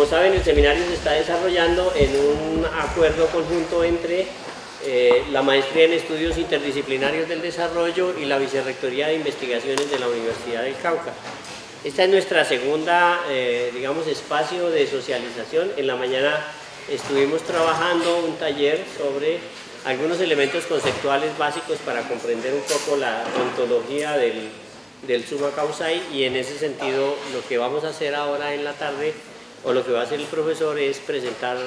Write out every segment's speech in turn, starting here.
como saben, el seminario se está desarrollando en un acuerdo conjunto entre la Maestría en Estudios Interdisciplinarios del Desarrollo y la Vicerrectoría de Investigaciones de la Universidad del Cauca. Esta es nuestra segunda, digamos, espacio de socialización. En la mañana estuvimos trabajando un taller sobre algunos elementos conceptuales básicos para comprender un poco la ontología del summa causale, y en ese sentido lo que vamos a hacer ahora en la tarde, o lo que va a hacer el profesor, es presentar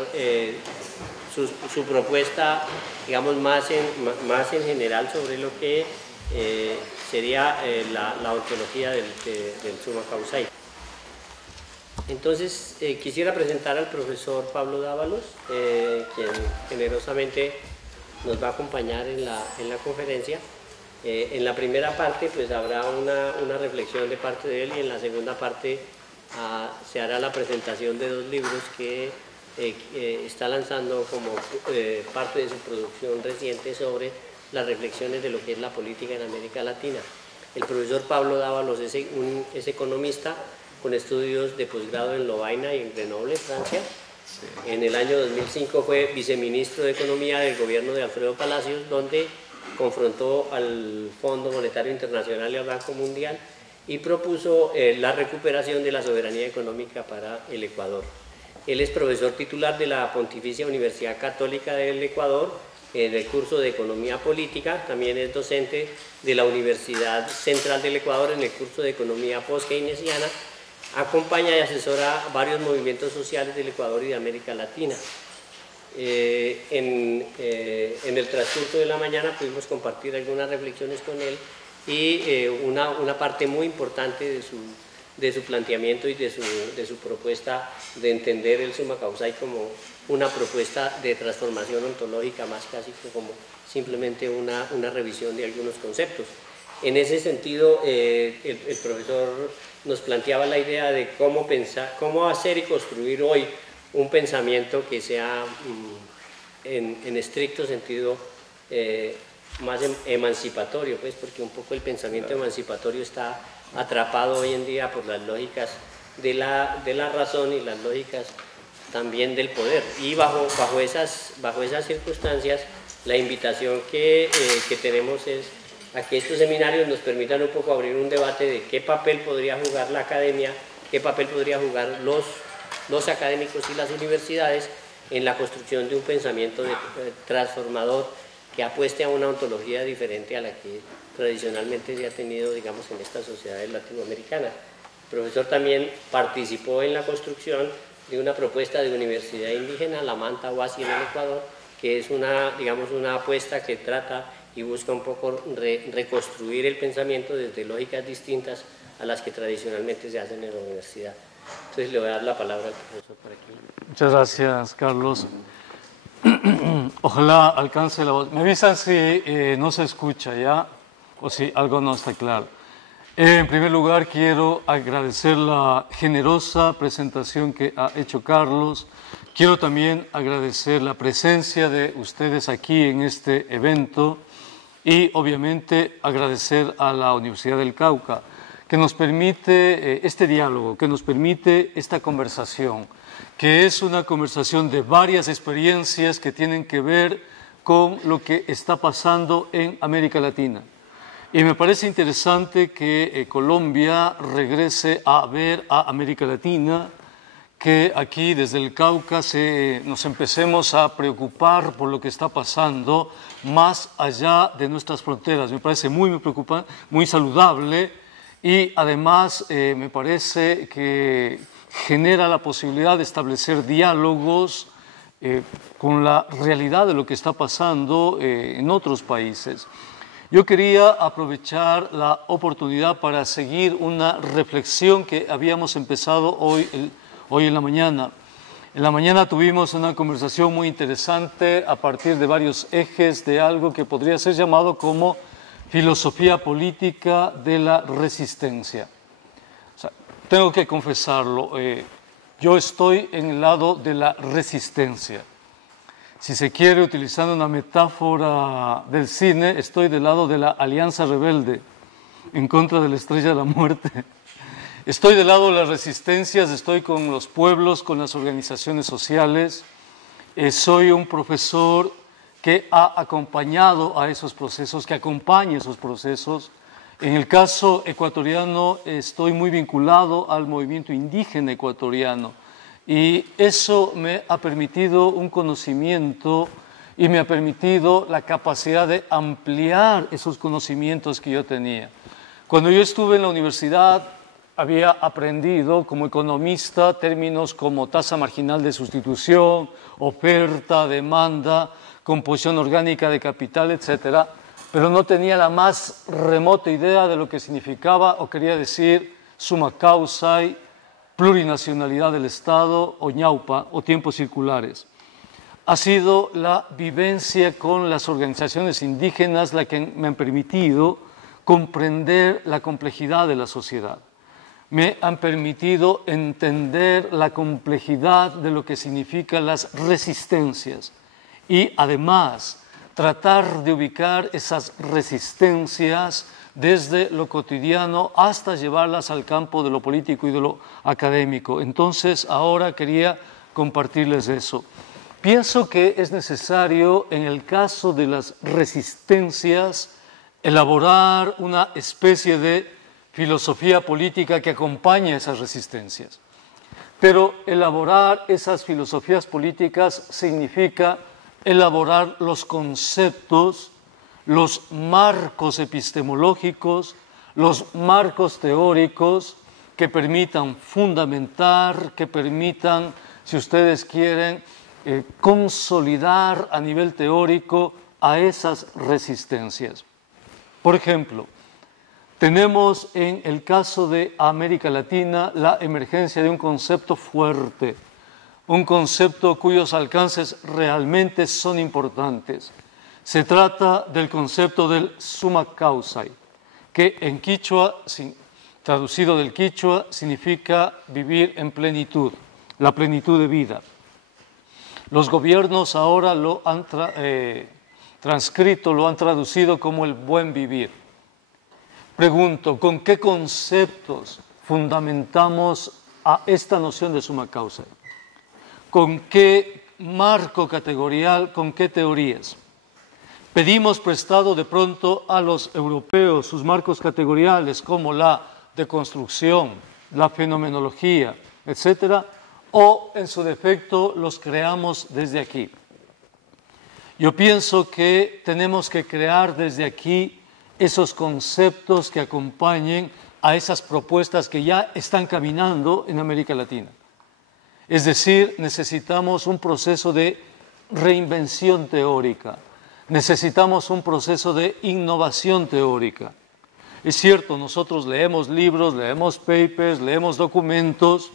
su propuesta, digamos, más en general sobre lo que sería la ontología del summa causale. Entonces quisiera presentar al profesor Pablo Dávalos, quien generosamente nos va a acompañar en la conferencia. En la primera parte pues habrá una reflexión de parte de él, y en la segunda parte se hará la presentación de dos libros que está lanzando como parte de su producción reciente sobre las reflexiones de lo que es la política en América Latina. El profesor Pablo Dávalos es economista con estudios de posgrado en Lovaina y en Grenoble, Francia. Sí. En el año 2005 fue viceministro de Economía del gobierno de Alfredo Palacios, donde confrontó al Fondo Monetario Internacional y al Banco Mundial y propuso la recuperación de la soberanía económica para el Ecuador. Él es profesor titular de la Pontificia Universidad Católica del Ecuador en el curso de Economía Política. También es docente de la Universidad Central del Ecuador en el curso de Economía Post-Keynesiana. Acompaña y asesora varios movimientos sociales del Ecuador y de América Latina. En el transcurso de la mañana pudimos compartir algunas reflexiones con él, y una parte muy importante de su planteamiento y de su propuesta de entender el summa causale como una propuesta de transformación ontológica, más casi que como simplemente una revisión de algunos conceptos. En ese sentido, el profesor nos planteaba la idea de cómo pensar, cómo hacer y construir hoy un pensamiento que sea en estricto sentido más emancipatorio, pues, porque un poco el pensamiento emancipatorio está atrapado hoy en día por las lógicas de la razón y las lógicas también del poder. Y bajo esas circunstancias, la invitación que tenemos es a que estos seminarios nos permitan un poco abrir un debate de qué papel podría jugar la academia, qué papel podría jugar los académicos y las universidades en la construcción de un pensamiento transformador que apueste a una ontología diferente a la que tradicionalmente se ha tenido, digamos, en estas sociedades latinoamericanas. El profesor también participó en la construcción de una propuesta de universidad indígena, la Manta Huasi en el Ecuador, que es una apuesta que trata y busca un poco reconstruir el pensamiento desde lógicas distintas a las que tradicionalmente se hacen en la universidad. Entonces le voy a dar la palabra al profesor por aquí. Muchas gracias, Carlos. Ojalá alcance la voz. Me avisan si no se escucha ya o si algo no está claro. En primer lugar, quiero agradecer la generosa presentación que ha hecho Carlos. Quiero también agradecer la presencia de ustedes aquí en este evento y, obviamente, agradecer a la Universidad del Cauca que nos permite este diálogo, que nos permite esta conversación, que es una conversación de varias experiencias que tienen que ver con lo que está pasando en América Latina. Y me parece interesante que Colombia regrese a ver a América Latina, que aquí desde el Cauca nos empecemos a preocupar por lo que está pasando más allá de nuestras fronteras. Me parece muy preocupante, muy saludable, y además me parece que genera la posibilidad de establecer diálogos con la realidad de lo que está pasando en otros países. Yo quería aprovechar la oportunidad para seguir una reflexión que habíamos empezado hoy en la mañana. En la mañana tuvimos una conversación muy interesante a partir de varios ejes de algo que podría ser llamado como filosofía política de la resistencia. O sea, tengo que confesarlo, yo estoy en el lado de la resistencia. Si se quiere, utilizando una metáfora del cine, estoy del lado de la alianza rebelde en contra de la Estrella de la Muerte. Estoy del lado de las resistencias, estoy con los pueblos, con las organizaciones sociales. Soy un profesor que ha acompañado a esos procesos, que acompaña esos procesos. En el caso ecuatoriano estoy muy vinculado al movimiento indígena ecuatoriano y eso me ha permitido un conocimiento y me ha permitido la capacidad de ampliar esos conocimientos que yo tenía. Cuando yo estuve en la universidad había aprendido como economista términos como tasa marginal de sustitución, oferta, demanda, composición orgánica de capital, etcétera, pero no tenía la más remota idea de lo que significaba o quería decir summa causae, plurinacionalidad del Estado o ñaupa o tiempos circulares. Ha sido la vivencia con las organizaciones indígenas la que me han permitido comprender la complejidad de la sociedad. Me han permitido entender la complejidad de lo que significan las resistencias y además tratar de ubicar esas resistencias desde lo cotidiano hasta llevarlas al campo de lo político y de lo académico. Entonces, ahora quería compartirles eso. Pienso que es necesario, en el caso de las resistencias, elaborar una especie de filosofía política que acompañe esas resistencias. Pero elaborar esas filosofías políticas significa elaborar los conceptos, los marcos epistemológicos, los marcos teóricos que permitan fundamentar, que permitan, si ustedes quieren, consolidar a nivel teórico a esas resistencias. Por ejemplo, tenemos en el caso de América Latina la emergencia de un concepto fuerte, un concepto cuyos alcances realmente son importantes. Se trata del concepto del summa causae, que en quichua, traducido del quichua, significa vivir en plenitud, la plenitud de vida. Los gobiernos ahora lo han transcrito, lo han traducido como el buen vivir. Pregunto, ¿con qué conceptos fundamentamos a esta noción de summa causae? ¿Con qué marco categorial, con qué teorías? Pedimos prestado de pronto a los europeos sus marcos categoriales como la deconstrucción, la fenomenología, etcétera, o en su defecto los creamos desde aquí. Yo pienso que tenemos que crear desde aquí esos conceptos que acompañen a esas propuestas que ya están caminando en América Latina. Es decir, necesitamos un proceso de reinvención teórica, necesitamos un proceso de innovación teórica. Es cierto, nosotros leemos libros, leemos papers, leemos documentos,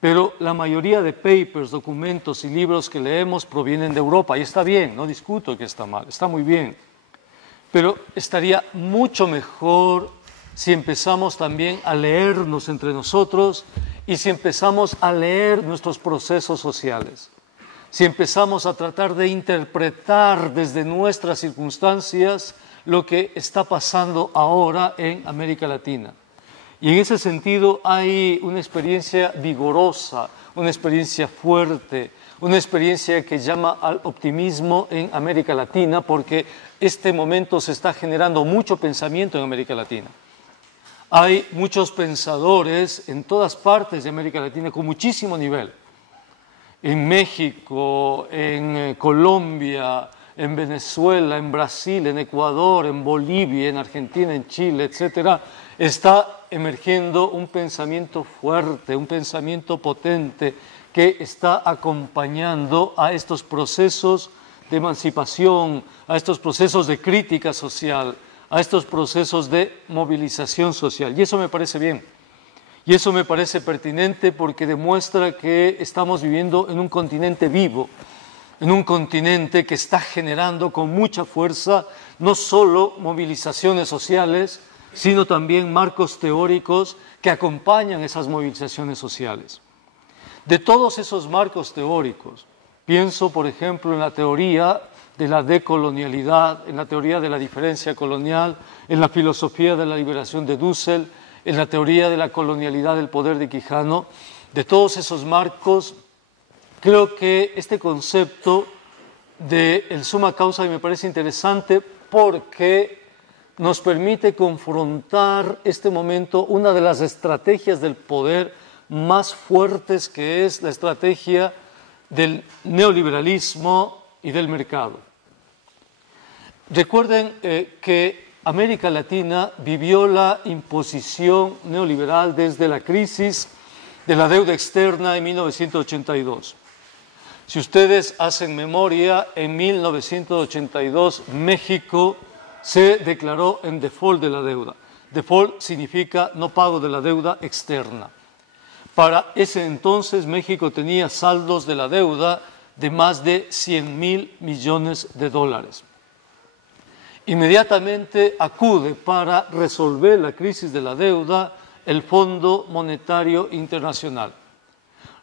pero la mayoría de papers, documentos y libros que leemos provienen de Europa y está bien, no discuto que está mal, está muy bien. Pero estaría mucho mejor si empezamos también a leernos entre nosotros y si empezamos a leer nuestros procesos sociales, si empezamos a tratar de interpretar desde nuestras circunstancias lo que está pasando ahora en América Latina. Y en ese sentido hay una experiencia vigorosa, una experiencia fuerte, una experiencia que llama al optimismo en América Latina, porque este momento se está generando mucho pensamiento en América Latina. Hay muchos pensadores en todas partes de América Latina con muchísimo nivel. En México, en Colombia, en Venezuela, en Brasil, en Ecuador, en Bolivia, en Argentina, en Chile, etcétera, está emergiendo un pensamiento fuerte, un pensamiento potente que está acompañando a estos procesos de emancipación, a estos procesos de crítica social, a estos procesos de movilización social. Y eso me parece bien. Y eso me parece pertinente porque demuestra que estamos viviendo en un continente vivo, en un continente que está generando con mucha fuerza no solo movilizaciones sociales, sino también marcos teóricos que acompañan esas movilizaciones sociales. De todos esos marcos teóricos, pienso, por ejemplo, en la teoría de la decolonialidad, en la teoría de la diferencia colonial, en la filosofía de la liberación de Dussel, en la teoría de la colonialidad del poder de Quijano, de todos esos marcos, creo que este concepto del summa causa me parece interesante porque nos permite confrontar este momento, una de las estrategias del poder más fuertes, que es la estrategia del neoliberalismo y del mercado. Recuerden que América Latina vivió la imposición neoliberal desde la crisis de la deuda externa en 1982. Si ustedes hacen memoria, en 1982 México se declaró en default de la deuda. Default significa no pago de la deuda externa. Para ese entonces México tenía saldos de la deuda de más de 100.000 millones de dólares. Inmediatamente acude para resolver la crisis de la deuda el Fondo Monetario Internacional.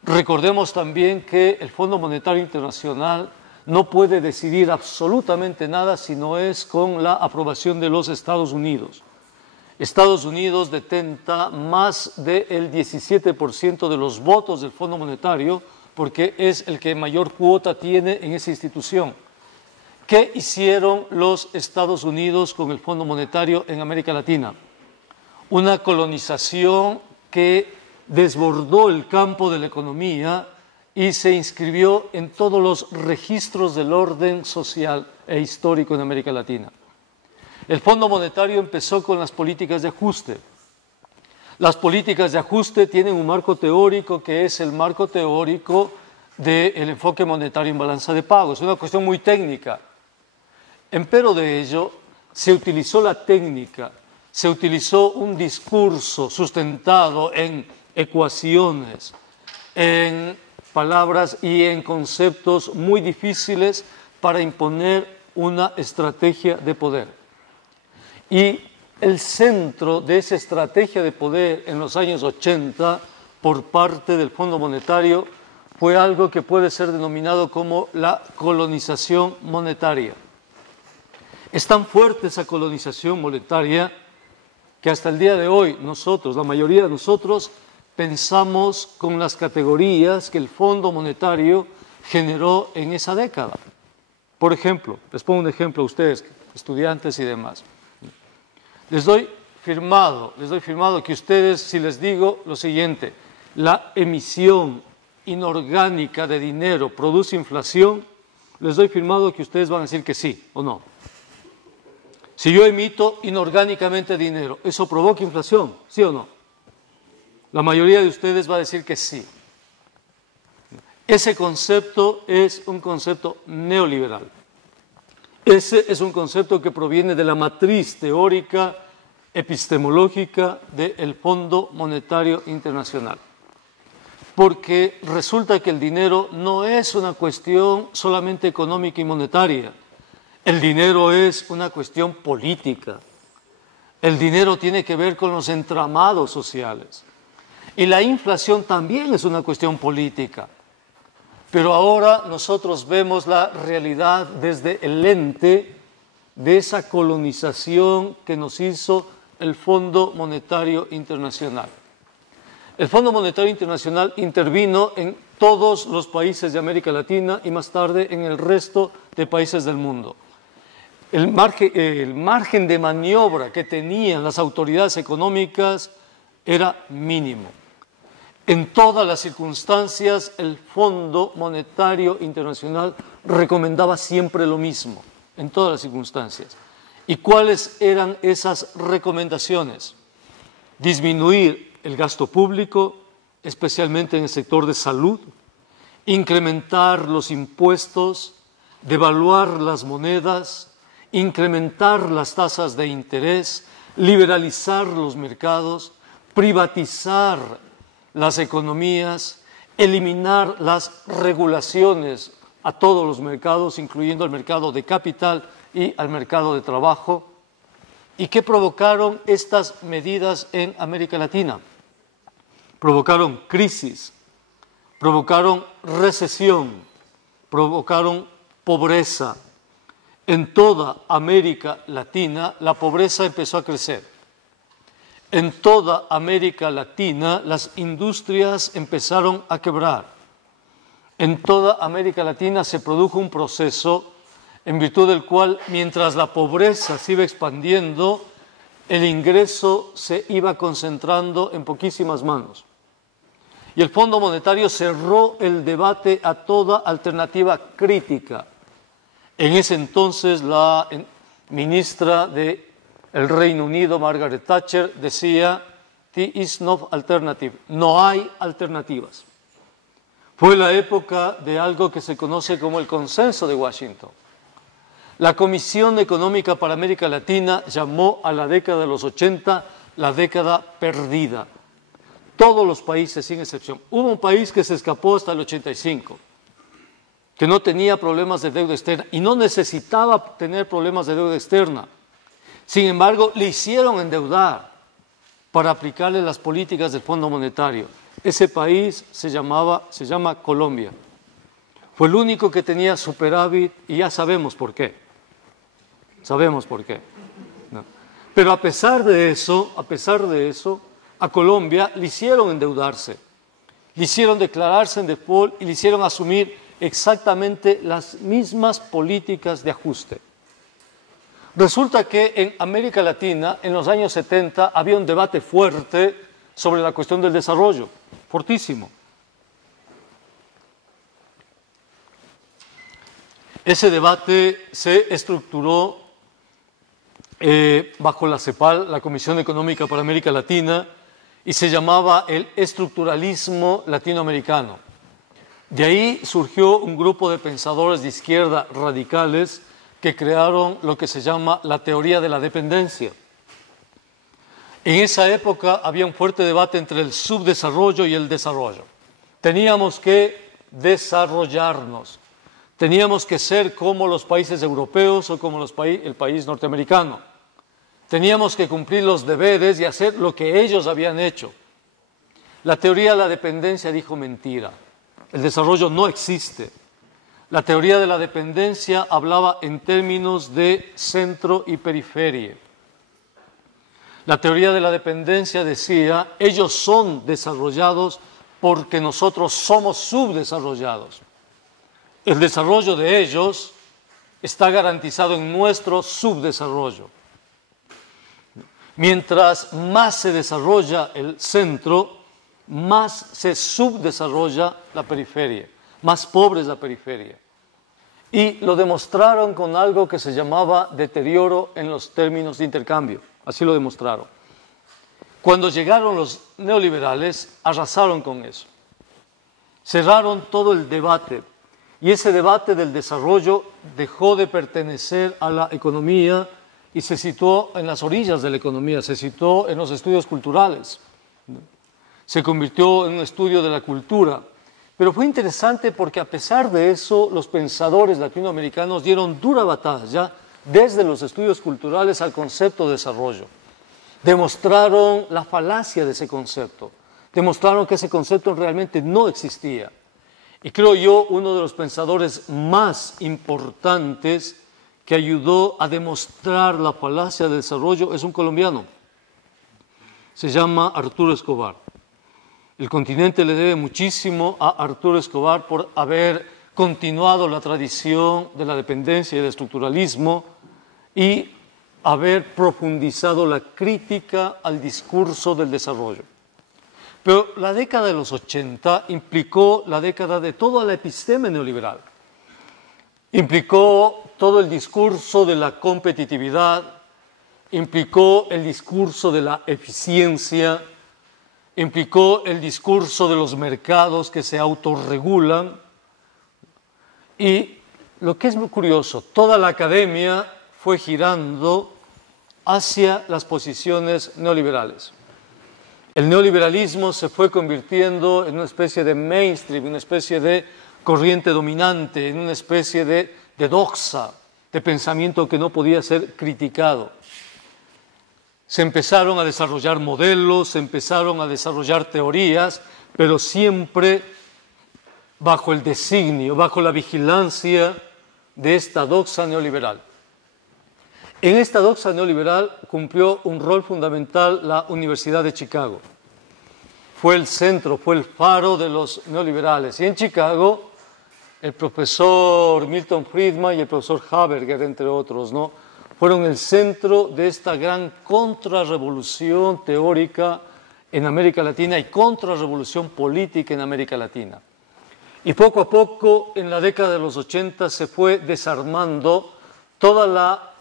Recordemos también que el Fondo Monetario Internacional no puede decidir absolutamente nada si no es con la aprobación de los Estados Unidos. Estados Unidos detenta más del 17% de los votos del Fondo Monetario porque es el que mayor cuota tiene en esa institución. ¿Qué hicieron los Estados Unidos con el Fondo Monetario en América Latina? Una colonización que desbordó el campo de la economía y se inscribió en todos los registros del orden social e histórico en América Latina. El Fondo Monetario empezó con las políticas de ajuste. Las políticas de ajuste tienen un marco teórico que es el marco teórico del enfoque monetario en balanza de pagos. Es una cuestión muy técnica. Empero de ello, se utilizó la técnica, se utilizó un discurso sustentado en ecuaciones, en palabras y en conceptos muy difíciles para imponer una estrategia de poder. Y el centro de esa estrategia de poder en los años 80 por parte del Fondo Monetario fue algo que puede ser denominado como la colonización monetaria. Es tan fuerte esa colonización monetaria que hasta el día de hoy nosotros, la mayoría de nosotros, pensamos con las categorías que el Fondo Monetario generó en esa década. Por ejemplo, les pongo un ejemplo a ustedes, estudiantes y demás. Les doy firmado que ustedes, si les digo lo siguiente, la emisión inorgánica de dinero produce inflación, les doy firmado que ustedes van a decir que sí o no. Si yo emito inorgánicamente dinero, ¿eso provoca inflación? ¿Sí o no? La mayoría de ustedes va a decir que sí. Ese concepto es un concepto neoliberal. Ese es un concepto que proviene de la matriz teórica epistemológica del Fondo Monetario Internacional. Porque resulta que el dinero no es una cuestión solamente económica y monetaria. El dinero es una cuestión política. El dinero tiene que ver con los entramados sociales. Y la inflación también es una cuestión política. Pero ahora nosotros vemos la realidad desde el lente de esa colonización que nos hizo el Fondo Monetario Internacional. El Fondo Monetario Internacional intervino en todos los países de América Latina y más tarde en el resto de países del mundo. El margen de maniobra que tenían las autoridades económicas era mínimo. En todas las circunstancias, el Fondo Monetario Internacional recomendaba siempre lo mismo, en todas las circunstancias. ¿Y cuáles eran esas recomendaciones? Disminuir el gasto público, especialmente en el sector de salud, incrementar los impuestos, devaluar las monedas, incrementar las tasas de interés, liberalizar los mercados, privatizar las economías, eliminar las regulaciones a todos los mercados, incluyendo el mercado de capital y al mercado de trabajo. ¿Y qué provocaron estas medidas en América Latina? Provocaron crisis, provocaron recesión, provocaron pobreza. En toda América Latina la pobreza empezó a crecer. en toda América Latina las industrias empezaron a quebrar. En toda América Latina se produjo un proceso en virtud del cual, mientras la pobreza se iba expandiendo, el ingreso se iba concentrando en poquísimas manos. Y el Fondo Monetario cerró el debate a toda alternativa crítica. En ese entonces, la ministra del Reino Unido, Margaret Thatcher, decía: "There is no alternative", no hay alternativas. Fue la época de algo que se conoce como el Consenso de Washington. La Comisión Económica para América Latina llamó a la década de los 80 la década perdida. Todos los países, sin excepción. Hubo un país que se escapó hasta el 85, que no tenía problemas de deuda externa y no necesitaba tener problemas de deuda externa. Sin embargo, le hicieron endeudar para aplicarle las políticas del Fondo Monetario. Ese país se llama Colombia. Fue el único que tenía superávit y ya sabemos por qué. Sabemos por qué. No. Pero a pesar de eso, a Colombia le hicieron endeudarse, le hicieron declararse en default y le hicieron asumir exactamente las mismas políticas de ajuste. Resulta que en América Latina, en los años 70, había un debate fuerte sobre la cuestión del desarrollo, fortísimo. Ese debate se estructuró bajo la CEPAL, la Comisión Económica para América Latina, y se llamaba el estructuralismo latinoamericano. De ahí surgió un grupo de pensadores de izquierda radicales que crearon lo que se llama la teoría de la dependencia. En esa época había un fuerte debate entre el subdesarrollo y el desarrollo. Teníamos que desarrollarnos, teníamos que ser como los países europeos o como el país norteamericano. Teníamos que cumplir los deberes y hacer lo que ellos habían hecho. La teoría de la dependencia dijo mentira. El desarrollo no existe. La teoría de la dependencia hablaba en términos de centro y periferia. La teoría de la dependencia decía: ellos son desarrollados porque nosotros somos subdesarrollados. El desarrollo de ellos está garantizado en nuestro subdesarrollo. Mientras más se desarrolla el centro, más se subdesarrolla la periferia, más pobre es la periferia. Y lo demostraron con algo que se llamaba deterioro en los términos de intercambio. Así lo demostraron. Cuando llegaron los neoliberales, arrasaron con eso. Cerraron todo el debate. Y ese debate del desarrollo dejó de pertenecer a la economía y se situó en las orillas de la economía, se situó en los estudios culturales. Se convirtió en un estudio de la cultura. Pero fue interesante porque a pesar de eso, los pensadores latinoamericanos dieron dura batalla desde los estudios culturales al concepto de desarrollo. Demostraron la falacia de ese concepto, demostraron que ese concepto realmente no existía. Y creo yo, uno de los pensadores más importantes que ayudó a demostrar la falacia del desarrollo es un colombiano. Se llama Arturo Escobar. El continente le debe muchísimo a Arturo Escobar por haber continuado la tradición de la dependencia y del estructuralismo y haber profundizado la crítica al discurso del desarrollo. Pero la década de los 80 implicó la década de toda la episteme neoliberal. Implicó todo el discurso de la competitividad, implicó el discurso de la eficiencia, implicó el discurso de los mercados que se autorregulan. Y lo que es muy curioso, toda la academia fue girando hacia las posiciones neoliberales. El neoliberalismo se fue convirtiendo en una especie de mainstream, una especie de corriente dominante, en una especie de doxa, de pensamiento que no podía ser criticado. Se empezaron a desarrollar modelos, se empezaron a desarrollar teorías, pero siempre bajo el designio, bajo la vigilancia de esta doxa neoliberal. En esta doxa neoliberal cumplió un rol fundamental la Universidad de Chicago. Fue el centro, fue el faro de los neoliberales. Y en Chicago, el profesor Milton Friedman y el profesor Haberger, entre otros, ¿no?, fueron el centro de esta gran contrarrevolución teórica en América Latina y contrarrevolución política en América Latina. Y poco a poco, en la década de los 80, se fue desarmando toda la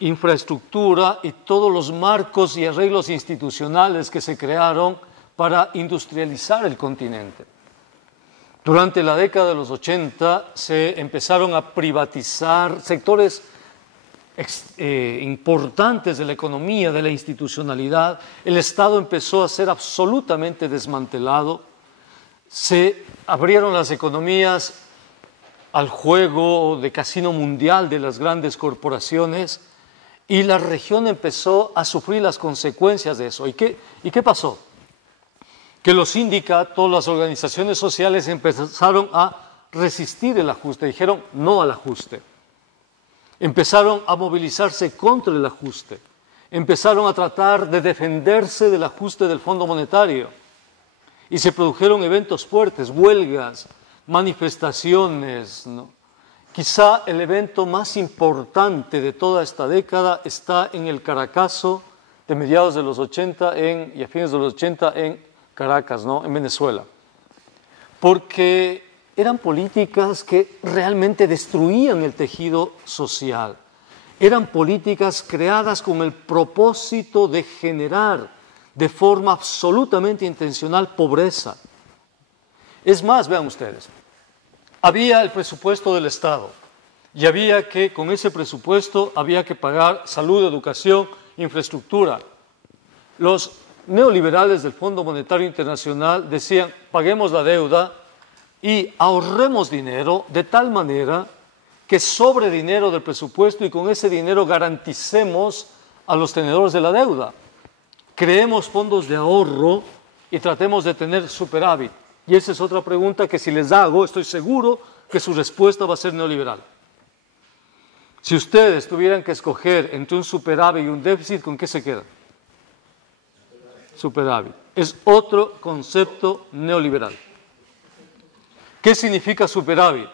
infraestructura y todos los marcos y arreglos institucionales que se crearon para industrializar el continente. Durante la década de los 80 se empezaron a privatizar sectores importantes de la economía, de la institucionalidad. El Estado empezó a ser absolutamente desmantelado. Se abrieron las economías al juego de casino mundial de las grandes corporaciones y la región empezó a sufrir las consecuencias de eso. ¿Y qué pasó? Que los sindicatos, las organizaciones sociales empezaron a resistir el ajuste, dijeron no al ajuste. Empezaron a movilizarse contra el ajuste, empezaron a tratar de defenderse del ajuste del Fondo Monetario y se produjeron eventos fuertes, huelgas, manifestaciones, ¿no? Quizá el evento más importante de toda esta década está en el Caracazo de mediados de los 80 y a fines de los 80 en Caracas, ¿no?, en Venezuela, porque eran políticas que realmente destruían el tejido social, eran políticas creadas con el propósito de generar de forma absolutamente intencional pobreza. Es más, vean ustedes, había el presupuesto del Estado y había que, con ese presupuesto, había que pagar salud, educación, infraestructura. Los neoliberales del Fondo Monetario Internacional decían, paguemos la deuda y ahorremos dinero de tal manera que sobre dinero del presupuesto y con ese dinero garanticemos a los tenedores de la deuda. Creemos fondos de ahorro y tratemos de tener superávit. Y esa es otra pregunta que si les hago, estoy seguro que su respuesta va a ser neoliberal. Si ustedes tuvieran que escoger entre un superávit y un déficit, ¿con qué se quedan? Superávit. Es otro concepto neoliberal. ¿Qué significa superávit?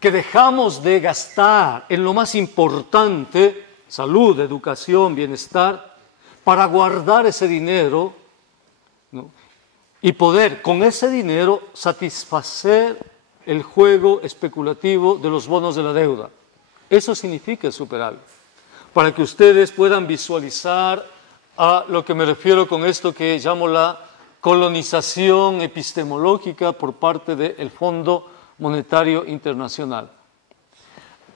Que dejamos de gastar en lo más importante, salud, educación, bienestar, para guardar ese dinero, ¿no?, y poder con ese dinero satisfacer el juego especulativo de los bonos de la deuda. Eso significa el superávit. Para que ustedes puedan visualizar a lo que me refiero con esto que llamo la colonización epistemológica por parte del Fondo Monetario Internacional.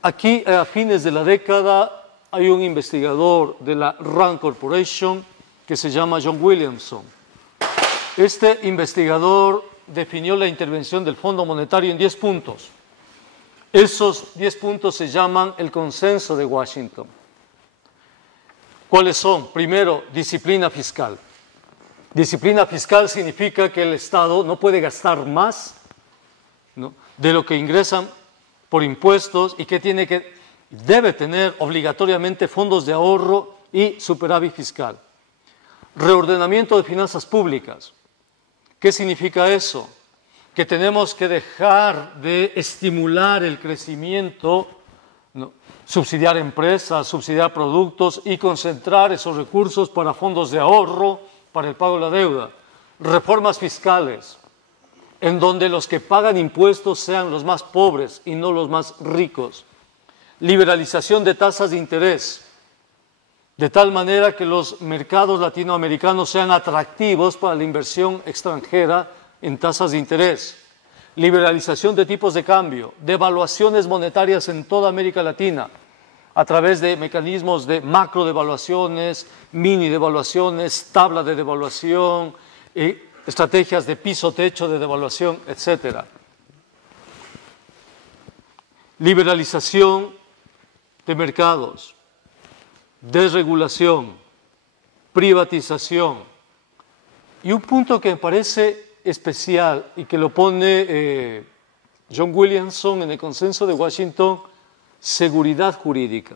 Aquí, a fines de la década, hay un investigador de la Rand Corporation que se llama John Williamson. Este investigador definió la intervención del Fondo Monetario en 10 puntos. Esos 10 puntos se llaman el consenso de Washington. ¿Cuáles son? Primero, disciplina fiscal. Disciplina fiscal significa que el Estado no puede gastar más, ¿no?, de lo que ingresan por impuestos y que debe tener obligatoriamente fondos de ahorro y superávit fiscal. Reordenamiento de finanzas públicas. ¿Qué significa eso? Que tenemos que dejar de estimular el crecimiento, ¿no?, subsidiar empresas, subsidiar productos y concentrar esos recursos para fondos de ahorro, para el pago de la deuda. Reformas fiscales, en donde los que pagan impuestos sean los más pobres y no los más ricos. Liberalización de tasas de interés, de tal manera que los mercados latinoamericanos sean atractivos para la inversión extranjera en tasas de interés. Liberalización de tipos de cambio, devaluaciones monetarias en toda América Latina, a través de mecanismos de macro devaluaciones, mini devaluaciones, tabla de devaluación, estrategias de piso-techo de devaluación, etc. Liberalización de mercados, desregulación, privatización. Y un punto que me parece especial y que lo pone John Williamson en el consenso de Washington, seguridad jurídica.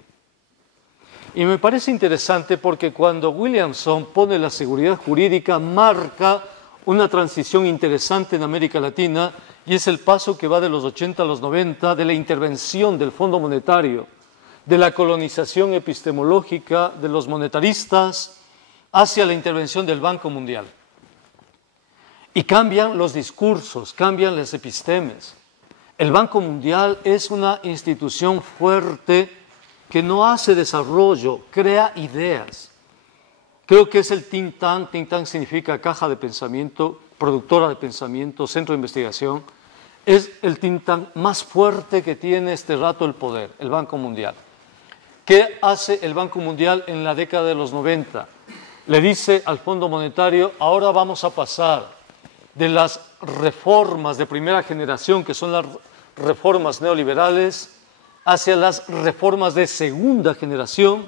Y me parece interesante porque cuando Williamson pone la seguridad jurídica, marca una transición interesante en América Latina, y es el paso que va de los 80 a los 90, de la intervención del Fondo Monetario, de la colonización epistemológica de los monetaristas, hacia la intervención del Banco Mundial. Y cambian los discursos, cambian las epistemes. El Banco Mundial es una institución fuerte que no hace desarrollo, crea ideas. Creo que es el think tank significa caja de pensamiento, productora de pensamiento, centro de investigación. Es el think tank más fuerte que tiene este rato el poder, el Banco Mundial. ¿Qué hace el Banco Mundial en la década de los 90? Le dice al Fondo Monetario, ahora vamos a pasar de las reformas de primera generación, que son las reformas neoliberales, hacia las reformas de segunda generación,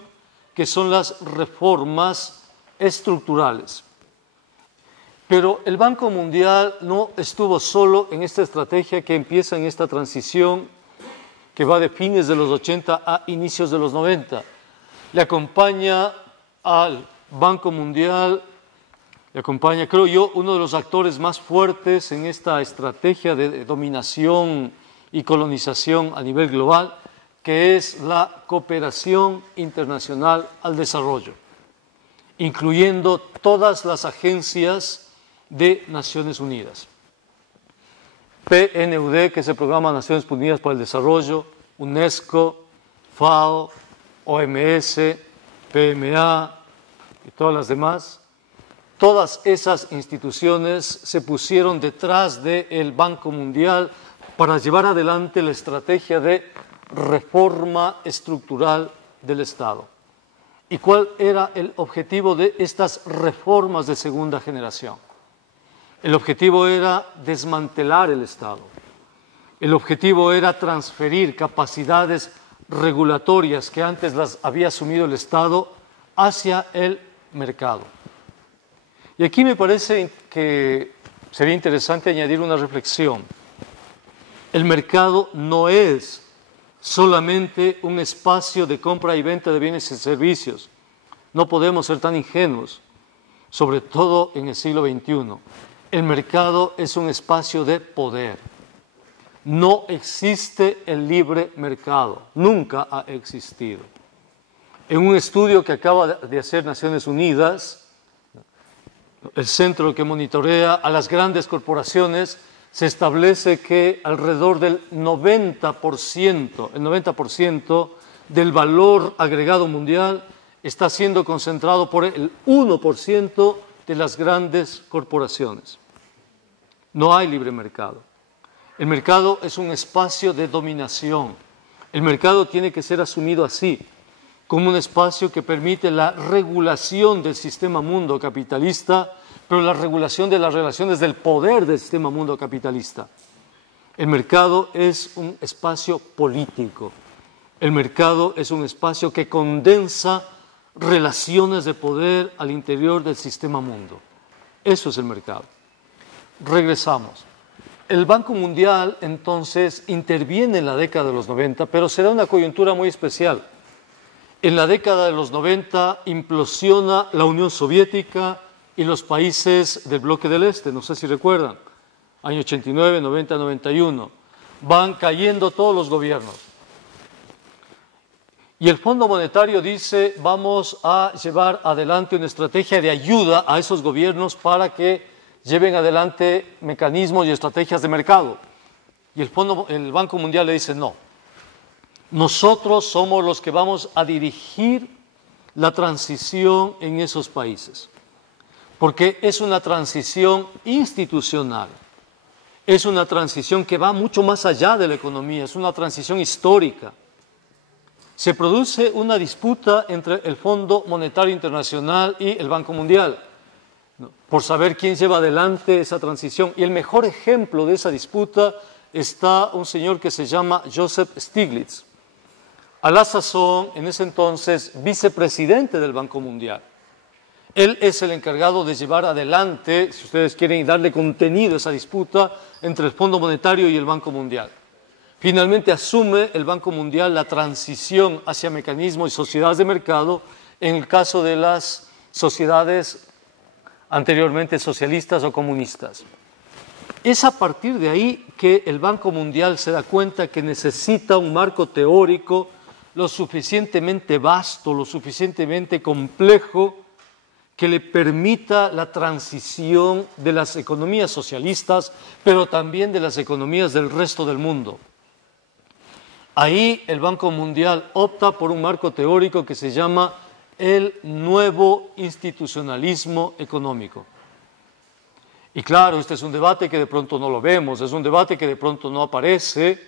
que son las reformas estructurales. Pero el Banco Mundial no estuvo solo en esta estrategia que empieza en esta transición que va de fines de los 80 a inicios de los 90. Le acompaña al Banco Mundial, le acompaña, creo yo, uno de los actores más fuertes en esta estrategia de dominación y colonización a nivel global, que es la cooperación internacional al desarrollo, incluyendo todas las agencias de Naciones Unidas. PNUD, que es el Programa de Naciones Unidas para el Desarrollo, UNESCO, FAO, OMS, PMA y todas las demás. Todas esas instituciones se pusieron detrás del Banco Mundial para llevar adelante la estrategia de reforma estructural del Estado. ¿Y cuál era el objetivo de estas reformas de segunda generación? El objetivo era desmantelar el Estado. El objetivo era transferir capacidades regulatorias que antes las había asumido el Estado hacia el mercado. Y aquí me parece que sería interesante añadir una reflexión. El mercado no es solamente un espacio de compra y venta de bienes y servicios. No podemos ser tan ingenuos, sobre todo en el siglo XXI. El mercado es un espacio de poder. No existe el libre mercado, nunca ha existido. En un estudio que acaba de hacer Naciones Unidas, el centro que monitorea a las grandes corporaciones, se establece que alrededor del 90% del valor agregado mundial está siendo concentrado por el 1% de las grandes corporaciones. No hay libre mercado. El mercado es un espacio de dominación. El mercado tiene que ser asumido así, como un espacio que permite la regulación del sistema mundo capitalista, pero la regulación de las relaciones del poder del sistema mundo capitalista. El mercado es un espacio político. El mercado es un espacio que condensa relaciones de poder al interior del sistema mundo. Eso es el mercado. Regresamos. El Banco Mundial entonces interviene en la década de los 90, pero se da una coyuntura muy especial. En la década de los 90 implosiona la Unión Soviética y los países del bloque del Este, no sé si recuerdan, año 89, 90, 91. Van cayendo todos los gobiernos. Y el Fondo Monetario dice, vamos a llevar adelante una estrategia de ayuda a esos gobiernos para que lleven adelante mecanismos y estrategias de mercado. Y el Banco Mundial le dice, no. Nosotros somos los que vamos a dirigir la transición en esos países. Porque es una transición institucional. Es una transición que va mucho más allá de la economía, es una transición histórica. Se produce una disputa entre el Fondo Monetario Internacional y el Banco Mundial, ¿no?, por saber quién lleva adelante esa transición. Y el mejor ejemplo de esa disputa está un señor que se llama Joseph Stiglitz, a la sazón, en ese entonces, vicepresidente del Banco Mundial. Él es el encargado de llevar adelante, si ustedes quieren, darle contenido a esa disputa entre el Fondo Monetario y el Banco Mundial. Finalmente asume el Banco Mundial la transición hacia mecanismos y sociedades de mercado en el caso de las sociedades anteriormente socialistas o comunistas. Es a partir de ahí que el Banco Mundial se da cuenta que necesita un marco teórico lo suficientemente vasto, lo suficientemente complejo, que le permita la transición de las economías socialistas, pero también de las economías del resto del mundo. Ahí el Banco Mundial opta por un marco teórico que se llama el nuevo institucionalismo económico. Y claro, este es un debate que de pronto no lo vemos, es un debate que de pronto no aparece,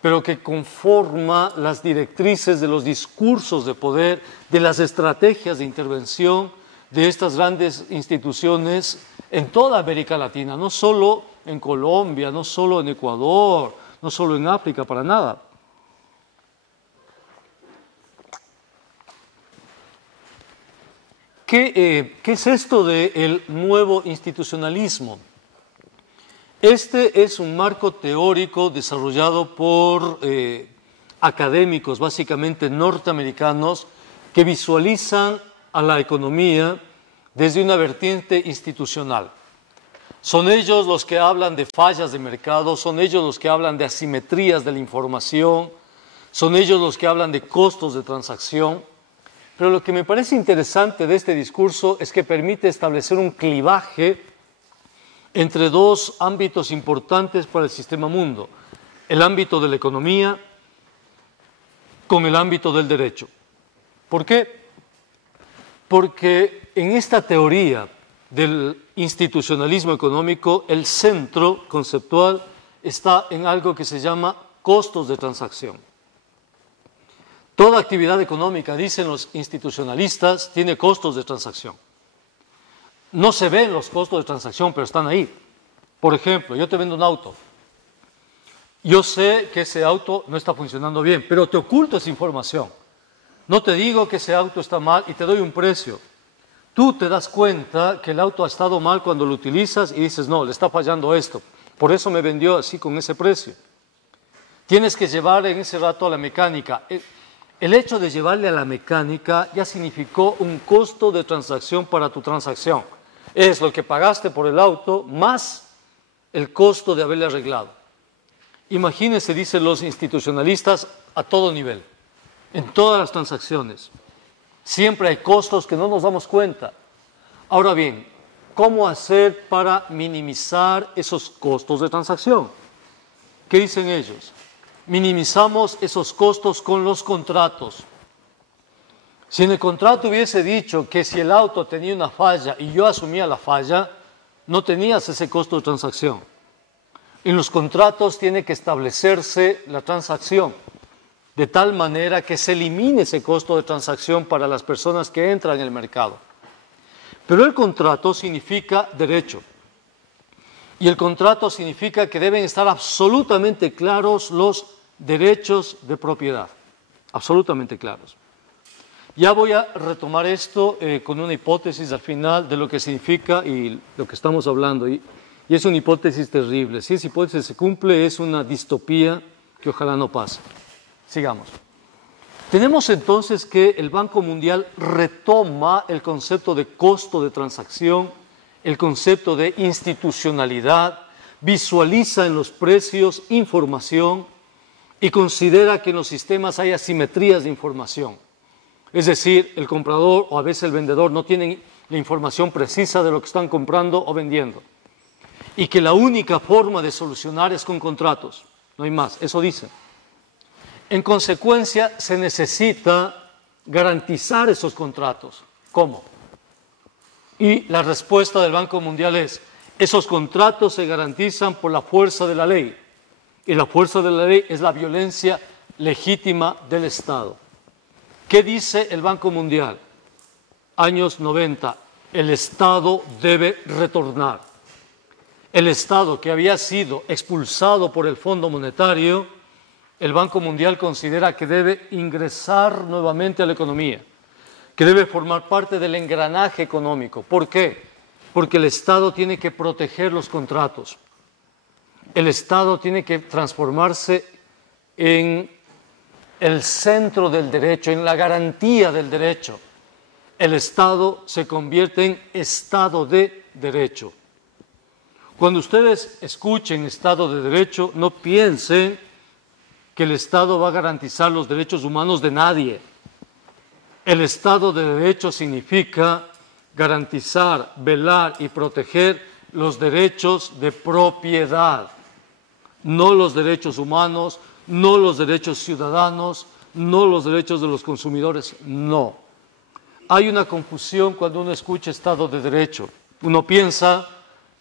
pero que conforma las directrices de los discursos de poder, de las estrategias de intervención de estas grandes instituciones en toda América Latina, no solo en Colombia, no solo en Ecuador, no solo en África, para nada. ¿Qué es esto del nuevo institucionalismo? Este es un marco teórico desarrollado por académicos, básicamente norteamericanos, que visualizan a la economía desde una vertiente institucional. Son ellos los que hablan de fallas de mercado, son ellos los que hablan de asimetrías de la información, son ellos los que hablan de costos de transacción. Pero lo que me parece interesante de este discurso es que permite establecer un clivaje entre dos ámbitos importantes para el sistema mundo: el ámbito de la economía con el ámbito del derecho. ¿Por qué? Porque en esta teoría del institucionalismo económico, el centro conceptual está en algo que se llama costos de transacción. Toda actividad económica, dicen los institucionalistas, tiene costos de transacción. No se ven los costos de transacción, pero están ahí. Por ejemplo, yo te vendo un auto. Yo sé que ese auto no está funcionando bien, pero te oculto esa información. No te digo que ese auto está mal y te doy un precio. Tú te das cuenta que el auto ha estado mal cuando lo utilizas y dices, no, le está fallando esto. Por eso me vendió así con ese precio. Tienes que llevar en ese rato a la mecánica. El hecho de llevarle a la mecánica ya significó un costo de transacción para tu transacción. Es lo que pagaste por el auto más el costo de haberle arreglado. Imagínense, dicen los institucionalistas, a todo nivel, en todas las transacciones. Siempre hay costos que no nos damos cuenta. Ahora bien, ¿cómo hacer para minimizar esos costos de transacción? ¿Qué dicen ellos? Minimizamos esos costos con los contratos. Si en el contrato hubiese dicho que si el auto tenía una falla y yo asumía la falla, no tenías ese costo de transacción. En los contratos tiene que establecerse la transacción de tal manera que se elimine ese costo de transacción para las personas que entran en el mercado. Pero el contrato significa derecho. Y el contrato significa que deben estar absolutamente claros los derechos de propiedad. Absolutamente claros. Ya voy a retomar esto con una hipótesis al final de lo que significa y lo que estamos hablando. Y es una hipótesis terrible. Si esa hipótesis se cumple, es una distopía que ojalá no pase. Sigamos. Tenemos entonces que el Banco Mundial retoma el concepto de costo de transacción, el concepto de institucionalidad, visualiza en los precios información y considera que en los sistemas hay asimetrías de información. Es decir, el comprador o a veces el vendedor no tienen la información precisa de lo que están comprando o vendiendo. Y que la única forma de solucionar es con contratos. No hay más, eso dice. En consecuencia, se necesita garantizar esos contratos. ¿Cómo? Y la respuesta del Banco Mundial es, esos contratos se garantizan por la fuerza de la ley. Y la fuerza de la ley es la violencia legítima del Estado. ¿Qué dice el Banco Mundial? Años 90, el Estado debe retornar. El Estado que había sido expulsado por el Fondo Monetario, el Banco Mundial considera que debe ingresar nuevamente a la economía, que debe formar parte del engranaje económico. ¿Por qué? Porque el Estado tiene que proteger los contratos. El Estado tiene que transformarse en el centro del derecho, en la garantía del derecho, el Estado se convierte en Estado de Derecho. Cuando ustedes escuchen Estado de Derecho, no piensen que el Estado va a garantizar los derechos humanos de nadie. El Estado de Derecho significa garantizar, velar y proteger los derechos de propiedad, no los derechos humanos, no los derechos ciudadanos, no los derechos de los consumidores, no. Hay una confusión cuando uno escucha Estado de Derecho. Uno piensa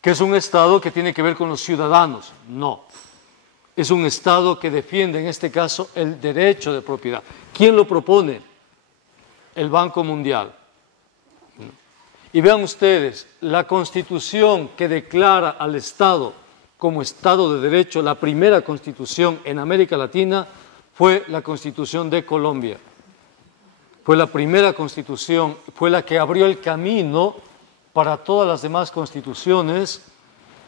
que es un Estado que tiene que ver con los ciudadanos. No. Es un Estado que defiende, en este caso, el derecho de propiedad. ¿Quién lo propone? El Banco Mundial. Y vean ustedes, la Constitución que declara al Estado como Estado de Derecho, la primera Constitución en América Latina, fue la Constitución de Colombia. Fue la primera Constitución, fue la que abrió el camino para todas las demás constituciones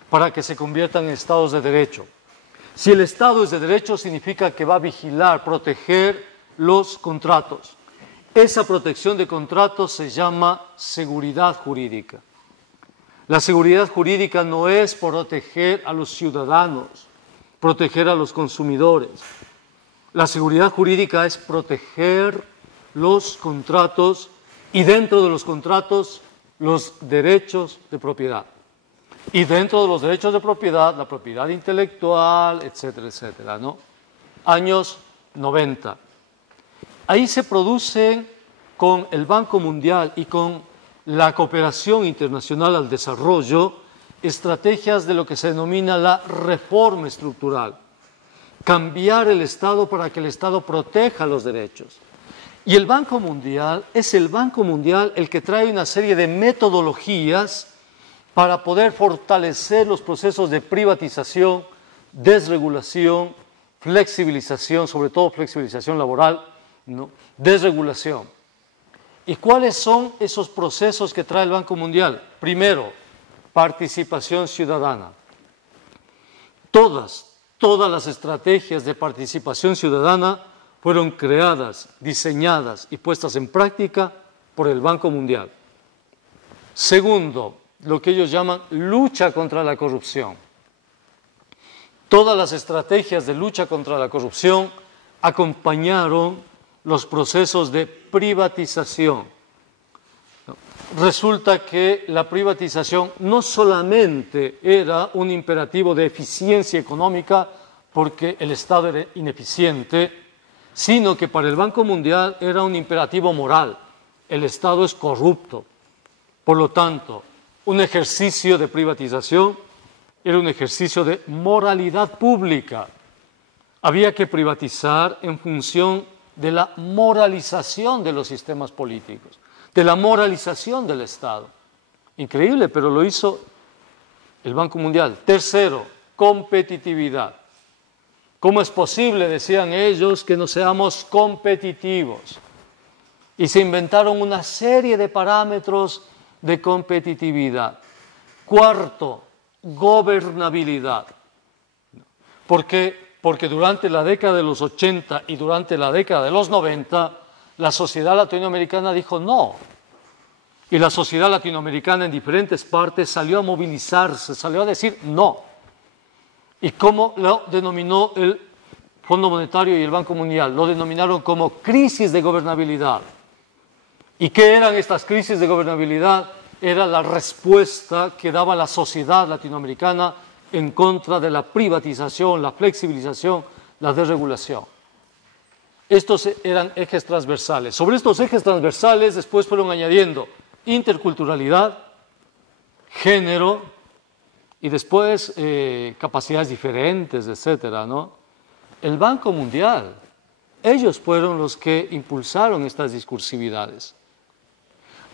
para que se conviertan en Estados de Derecho. Si el Estado es de Derecho, significa que va a vigilar, proteger los contratos. Esa protección de contratos se llama seguridad jurídica. La seguridad jurídica no es proteger a los ciudadanos, proteger a los consumidores. La seguridad jurídica es proteger los contratos y dentro de los contratos los derechos de propiedad. Y dentro de los derechos de propiedad, la propiedad intelectual, etcétera, etcétera, ¿no? Años 90. Ahí se producen con el Banco Mundial y con la cooperación internacional al desarrollo estrategias de lo que se denomina la reforma estructural. Cambiar el Estado para que el Estado proteja los derechos. Y el Banco Mundial es el Banco Mundial el que trae una serie de metodologías para poder fortalecer los procesos de privatización, desregulación, flexibilización, sobre todo flexibilización laboral, ¿no? Desregulación. ¿Y cuáles son esos procesos que trae el Banco Mundial? Primero, participación ciudadana. Todas las estrategias de participación ciudadana fueron creadas, diseñadas y puestas en práctica por el Banco Mundial. Segundo, lo que ellos llaman lucha contra la corrupción. Todas las estrategias de lucha contra la corrupción acompañaron los procesos de privatización. Resulta que la privatización no solamente era un imperativo de eficiencia económica porque el Estado era ineficiente, sino que para el Banco Mundial era un imperativo moral. El Estado es corrupto. Por lo tanto, un ejercicio de privatización era un ejercicio de moralidad pública. Había que privatizar en función de la moralización de los sistemas políticos, de la moralización del Estado. Increíble, pero lo hizo el Banco Mundial. Tercero, competitividad. ¿Cómo es posible, decían ellos, que no seamos competitivos? Y se inventaron una serie de parámetros de competitividad. Cuarto, gobernabilidad. ¿Por qué? Porque durante la década de los 80 y durante la década de los 90, la sociedad latinoamericana dijo no. Y la sociedad latinoamericana en diferentes partes salió a movilizarse, salió a decir no. ¿Y cómo lo denominó el Fondo Monetario y el Banco Mundial? Lo denominaron como crisis de gobernabilidad. ¿Y qué eran estas crisis de gobernabilidad? Era la respuesta que daba la sociedad latinoamericana en contra de la privatización, la flexibilización, la desregulación. Estos eran ejes transversales. Sobre estos ejes transversales después fueron añadiendo interculturalidad, género, y después capacidades diferentes, etcétera, ¿no? El Banco Mundial, ellos fueron los que impulsaron estas discursividades.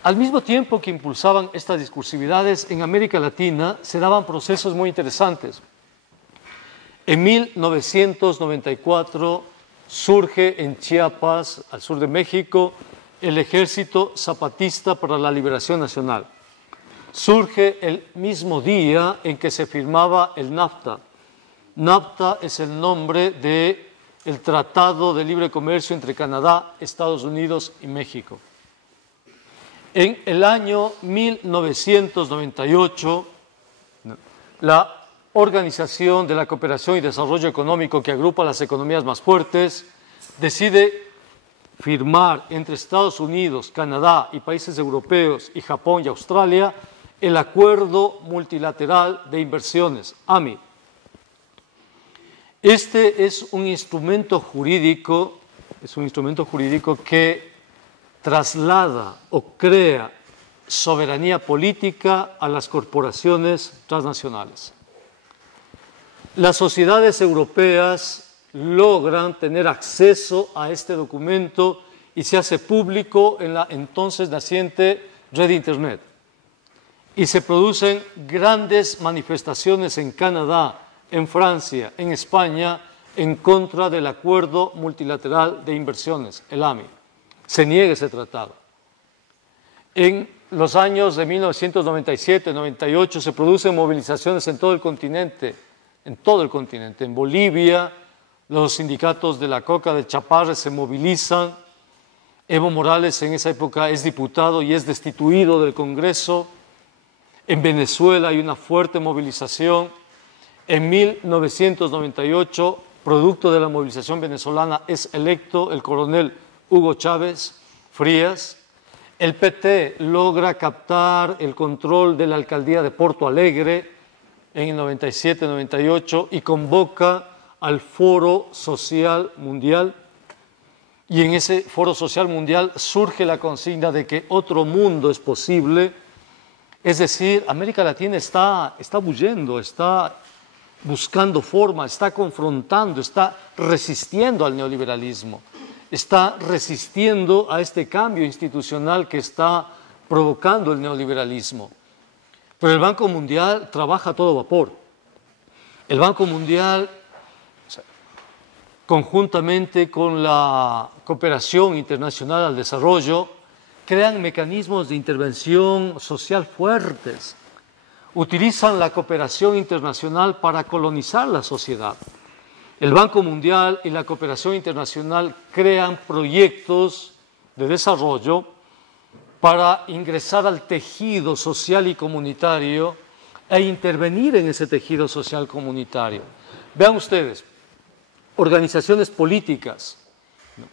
Al mismo tiempo que impulsaban estas discursividades, en América Latina se daban procesos muy interesantes. En 1994 surge en Chiapas, al sur de México, el Ejército Zapatista para la Liberación Nacional. Surge el mismo día en que se firmaba el NAFTA. NAFTA es el nombre del el Tratado de Libre Comercio entre Canadá, Estados Unidos y México. En el año 1998, la Organización de la Cooperación y Desarrollo Económico, que agrupa las economías más fuertes, decide firmar entre Estados Unidos, Canadá y países europeos y Japón y Australia el Acuerdo Multilateral de Inversiones, AMI. Este es un instrumento jurídico que traslada o crea soberanía política a las corporaciones transnacionales. Las sociedades europeas logran tener acceso a este documento y se hace público en la entonces naciente red de Internet. Y se producen grandes manifestaciones en Canadá, en Francia, en España, en contra del Acuerdo Multilateral de Inversiones, el AMI. Se niega ese tratado. En los años de 1997-98 se producen movilizaciones en todo el continente, en Bolivia, los sindicatos de la coca de Chaparre se movilizan. Evo Morales en esa época es diputado y es destituido del Congreso. En Venezuela hay una fuerte movilización. En 1998, producto de la movilización venezolana, es electo el coronel Hugo Chávez Frías. El PT logra captar el control de la alcaldía de Porto Alegre en el 97-98 y convoca al Foro Social Mundial. Y en ese Foro Social Mundial surge la consigna de que otro mundo es posible. Es decir, América Latina está huyendo, está buscando forma, está confrontando, está resistiendo al neoliberalismo, está resistiendo a este cambio institucional que está provocando el neoliberalismo. Pero el Banco Mundial trabaja a todo vapor. El Banco Mundial, conjuntamente con la Cooperación Internacional al Desarrollo, crean mecanismos de intervención social fuertes. Utilizan la cooperación internacional para colonizar la sociedad. El Banco Mundial y la cooperación internacional crean proyectos de desarrollo para ingresar al tejido social y comunitario e intervenir en ese tejido social comunitario. Vean ustedes, organizaciones políticas,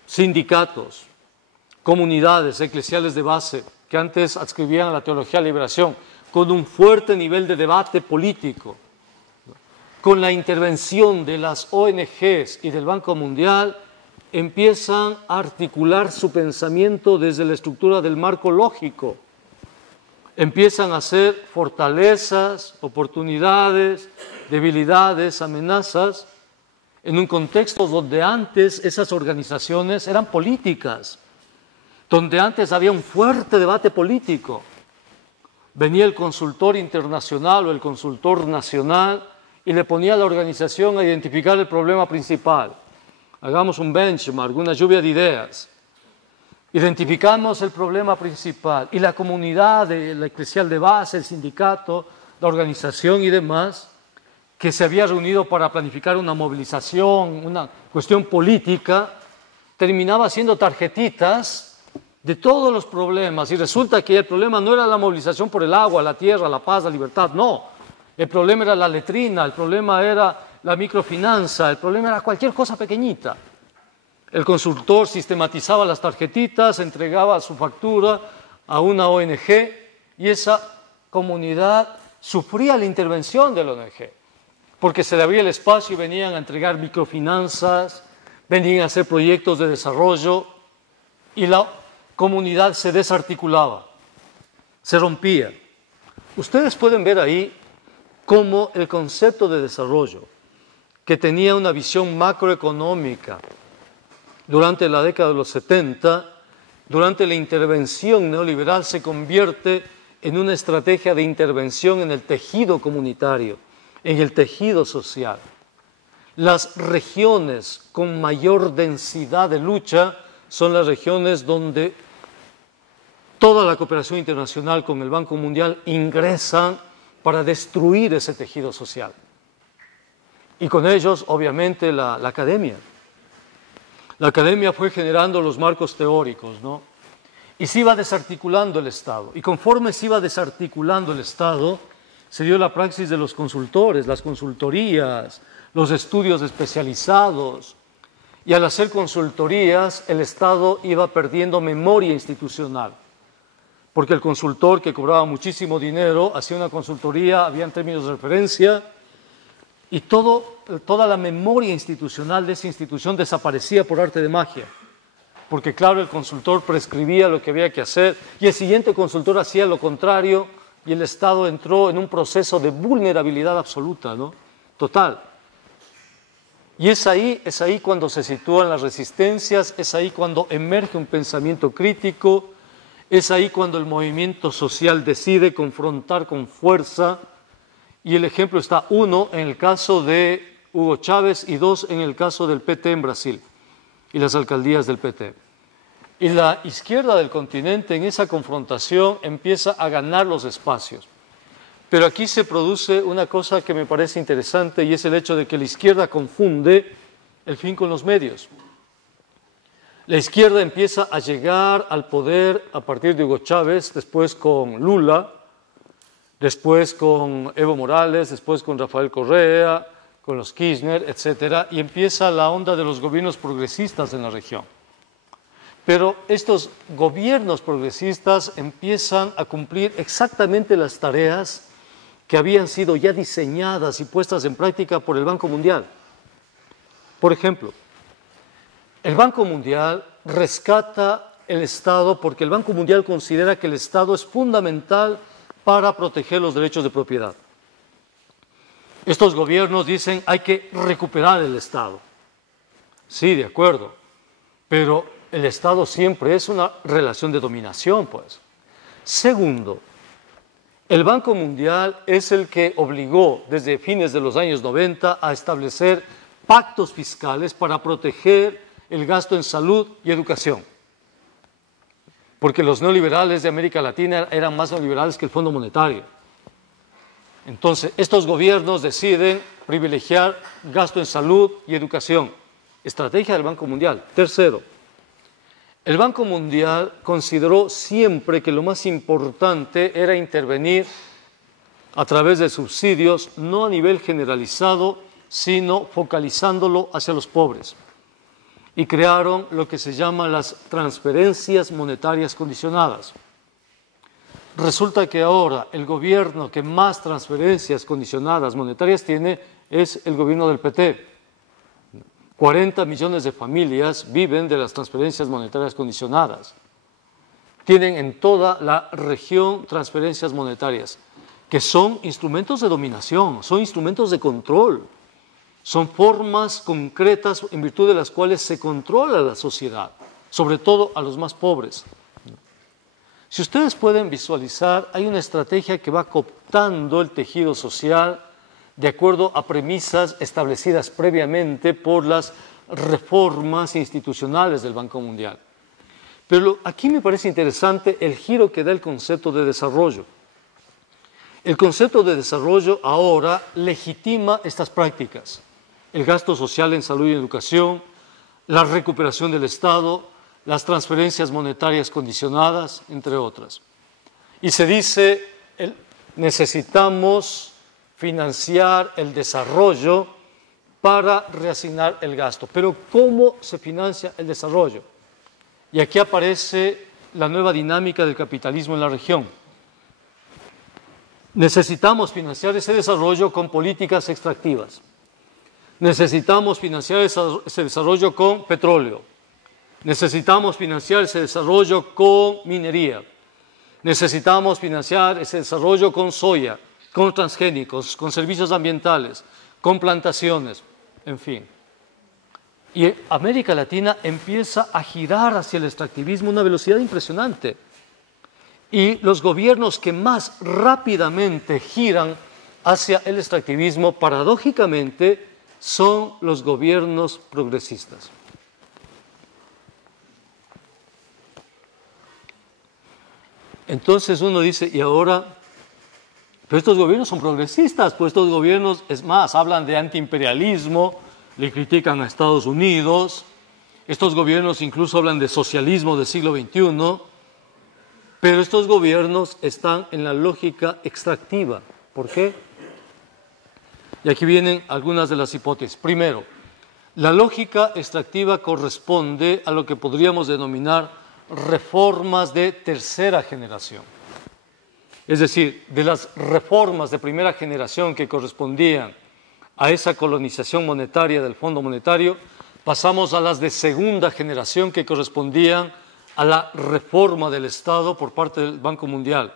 sindicatos, comunidades eclesiales de base que antes adscribían a la teología de la liberación, con un fuerte nivel de debate político, con la intervención de las ONGs y del Banco Mundial, empiezan a articular su pensamiento desde la estructura del marco lógico. Empiezan a hacer fortalezas, oportunidades, debilidades, amenazas, en un contexto donde antes esas organizaciones eran políticas, donde antes había un fuerte debate político. Venía el consultor internacional o el consultor nacional y le ponía a la organización a identificar el problema principal. Hagamos un benchmark, una lluvia de ideas. Identificamos el problema principal y la comunidad, la eclesial de base, el sindicato, la organización y demás, que se había reunido para planificar una movilización, una cuestión política, terminaba haciendo tarjetitas de todos los problemas. Y resulta que el problema no era la movilización por el agua, la tierra, la paz, la libertad, no. El problema era la letrina, el problema era la microfinanza, el problema era cualquier cosa pequeñita. El consultor sistematizaba las tarjetitas, entregaba su factura a una ONG y esa comunidad sufría la intervención de la ONG, porque se le abría el espacio y venían a entregar microfinanzas, venían a hacer proyectos de desarrollo y la comunidad se desarticulaba, se rompía. Ustedes pueden ver ahí cómo el concepto de desarrollo, que tenía una visión macroeconómica durante la década de los 70, durante la intervención neoliberal se convierte en una estrategia de intervención en el tejido comunitario, en el tejido social. Las regiones con mayor densidad de lucha son las regiones donde toda la cooperación internacional con el Banco Mundial ingresan para destruir ese tejido social. Y con ellos, obviamente, la academia. La academia fue generando los marcos teóricos, ¿no? Y se iba desarticulando el Estado. Y conforme se iba desarticulando el Estado, se dio la praxis de los consultores, las consultorías, los estudios especializados. Y al hacer consultorías, el Estado iba perdiendo memoria institucional. Porque el consultor que cobraba muchísimo dinero hacía una consultoría, habían términos de referencia, y toda la memoria institucional de esa institución desaparecía por arte de magia. Porque claro, el consultor prescribía lo que había que hacer y el siguiente consultor hacía lo contrario y el Estado entró en un proceso de vulnerabilidad absoluta, ¿no? Total. Y es ahí cuando se sitúan las resistencias, es ahí cuando emerge un pensamiento crítico, es ahí cuando el movimiento social decide confrontar con fuerza. Y el ejemplo está, uno, en el caso de Hugo Chávez y dos, en el caso del PT en Brasil y las alcaldías del PT. Y la izquierda del continente en esa confrontación empieza a ganar los espacios. Pero aquí se produce una cosa que me parece interesante y es el hecho de que la izquierda confunde el fin con los medios. La izquierda empieza a llegar al poder a partir de Hugo Chávez, después con Lula, después con Evo Morales, después con Rafael Correa, con los Kirchner, etc. Y empieza la onda de los gobiernos progresistas en la región. Pero estos gobiernos progresistas empiezan a cumplir exactamente las tareas que habían sido ya diseñadas y puestas en práctica por el Banco Mundial. Por ejemplo, el Banco Mundial rescata el Estado porque el Banco Mundial considera que el Estado es fundamental para proteger los derechos de propiedad. Estos gobiernos dicen hay que recuperar el Estado. Sí, de acuerdo, pero el Estado siempre es una relación de dominación, pues. Segundo, el Banco Mundial es el que obligó desde fines de los años 90 a establecer pactos fiscales para proteger el gasto en salud y educación. Porque los neoliberales de América Latina eran más neoliberales que el Fondo Monetario. Entonces, estos gobiernos deciden privilegiar gasto en salud y educación. Estrategia del Banco Mundial. Tercero, el Banco Mundial consideró siempre que lo más importante era intervenir a través de subsidios, no a nivel generalizado, sino focalizándolo hacia los pobres. Y crearon lo que se llaman las transferencias monetarias condicionadas. Resulta que ahora el gobierno que más transferencias condicionadas monetarias tiene es el gobierno del PT. 40 millones de familias viven de las transferencias monetarias condicionadas. Tienen en toda la región transferencias monetarias, que son instrumentos de dominación, son instrumentos de control. Son formas concretas en virtud de las cuales se controla la sociedad, sobre todo a los más pobres. Si ustedes pueden visualizar, hay una estrategia que va cooptando el tejido social de acuerdo a premisas establecidas previamente por las reformas institucionales del Banco Mundial. Pero aquí me parece interesante el giro que da el concepto de desarrollo. El concepto de desarrollo ahora legitima estas prácticas. El gasto social en salud y educación, la recuperación del Estado, las transferencias monetarias condicionadas, entre otras. Y se dice, necesitamos financiar el desarrollo para reasignar el gasto. Pero ¿cómo se financia el desarrollo? Y aquí aparece la nueva dinámica del capitalismo en la región. Necesitamos financiar ese desarrollo con políticas extractivas. Necesitamos financiar ese desarrollo con petróleo. Necesitamos financiar ese desarrollo con minería. Necesitamos financiar ese desarrollo con soya, con transgénicos, con servicios ambientales, con plantaciones, en fin. Y América Latina empieza a girar hacia el extractivismo a una velocidad impresionante. Y los gobiernos que más rápidamente giran hacia el extractivismo, paradójicamente, son los gobiernos progresistas. Entonces uno dice, ¿y ahora? Pero estos gobiernos son progresistas, pues estos gobiernos, es más, hablan de antiimperialismo, le critican a Estados Unidos, Estos gobiernos incluso hablan de socialismo del siglo XXI, pero estos gobiernos están en la lógica extractiva. ¿Por qué? Y aquí vienen algunas de las hipótesis. Primero, la lógica extractiva corresponde a lo que podríamos denominar reformas de tercera generación. Es decir, de las reformas de primera generación que correspondían a esa colonización monetaria del Fondo Monetario, pasamos a las de segunda generación que correspondían a la reforma del Estado por parte del Banco Mundial.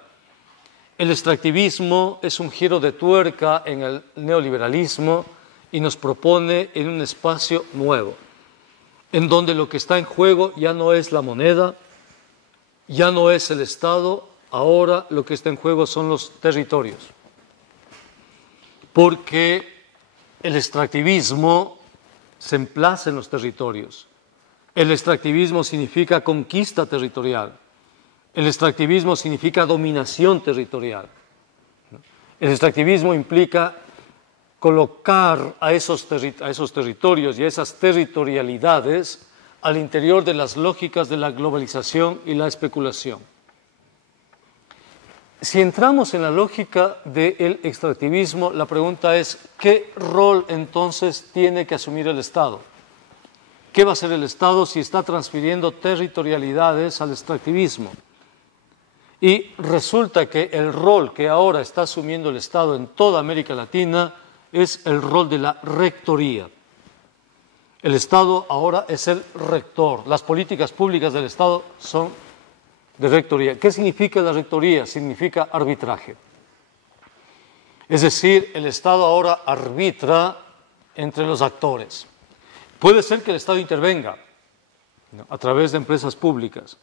El extractivismo es un giro de tuerca en el neoliberalismo y nos propone en un espacio nuevo, en donde lo que está en juego ya no es la moneda, ya no es el Estado, ahora lo que está en juego son los territorios. Porque el extractivismo se emplaza en los territorios. El extractivismo significa conquista territorial. El extractivismo significa dominación territorial. El extractivismo implica colocar a esos territorios y a esas territorialidades al interior de las lógicas de la globalización y la especulación. Si entramos en la lógica del extractivismo, la pregunta es, ¿qué rol entonces tiene que asumir el Estado? ¿Qué va a hacer el Estado si está transfiriendo territorialidades al extractivismo? Y resulta que el rol que ahora está asumiendo el Estado en toda América Latina es el rol de la rectoría. El Estado ahora es el rector. Las políticas públicas del Estado son de rectoría. ¿Qué significa la rectoría? Significa arbitraje. Es decir, el Estado ahora arbitra entre los actores. Puede ser que el Estado intervenga a través de empresas públicas,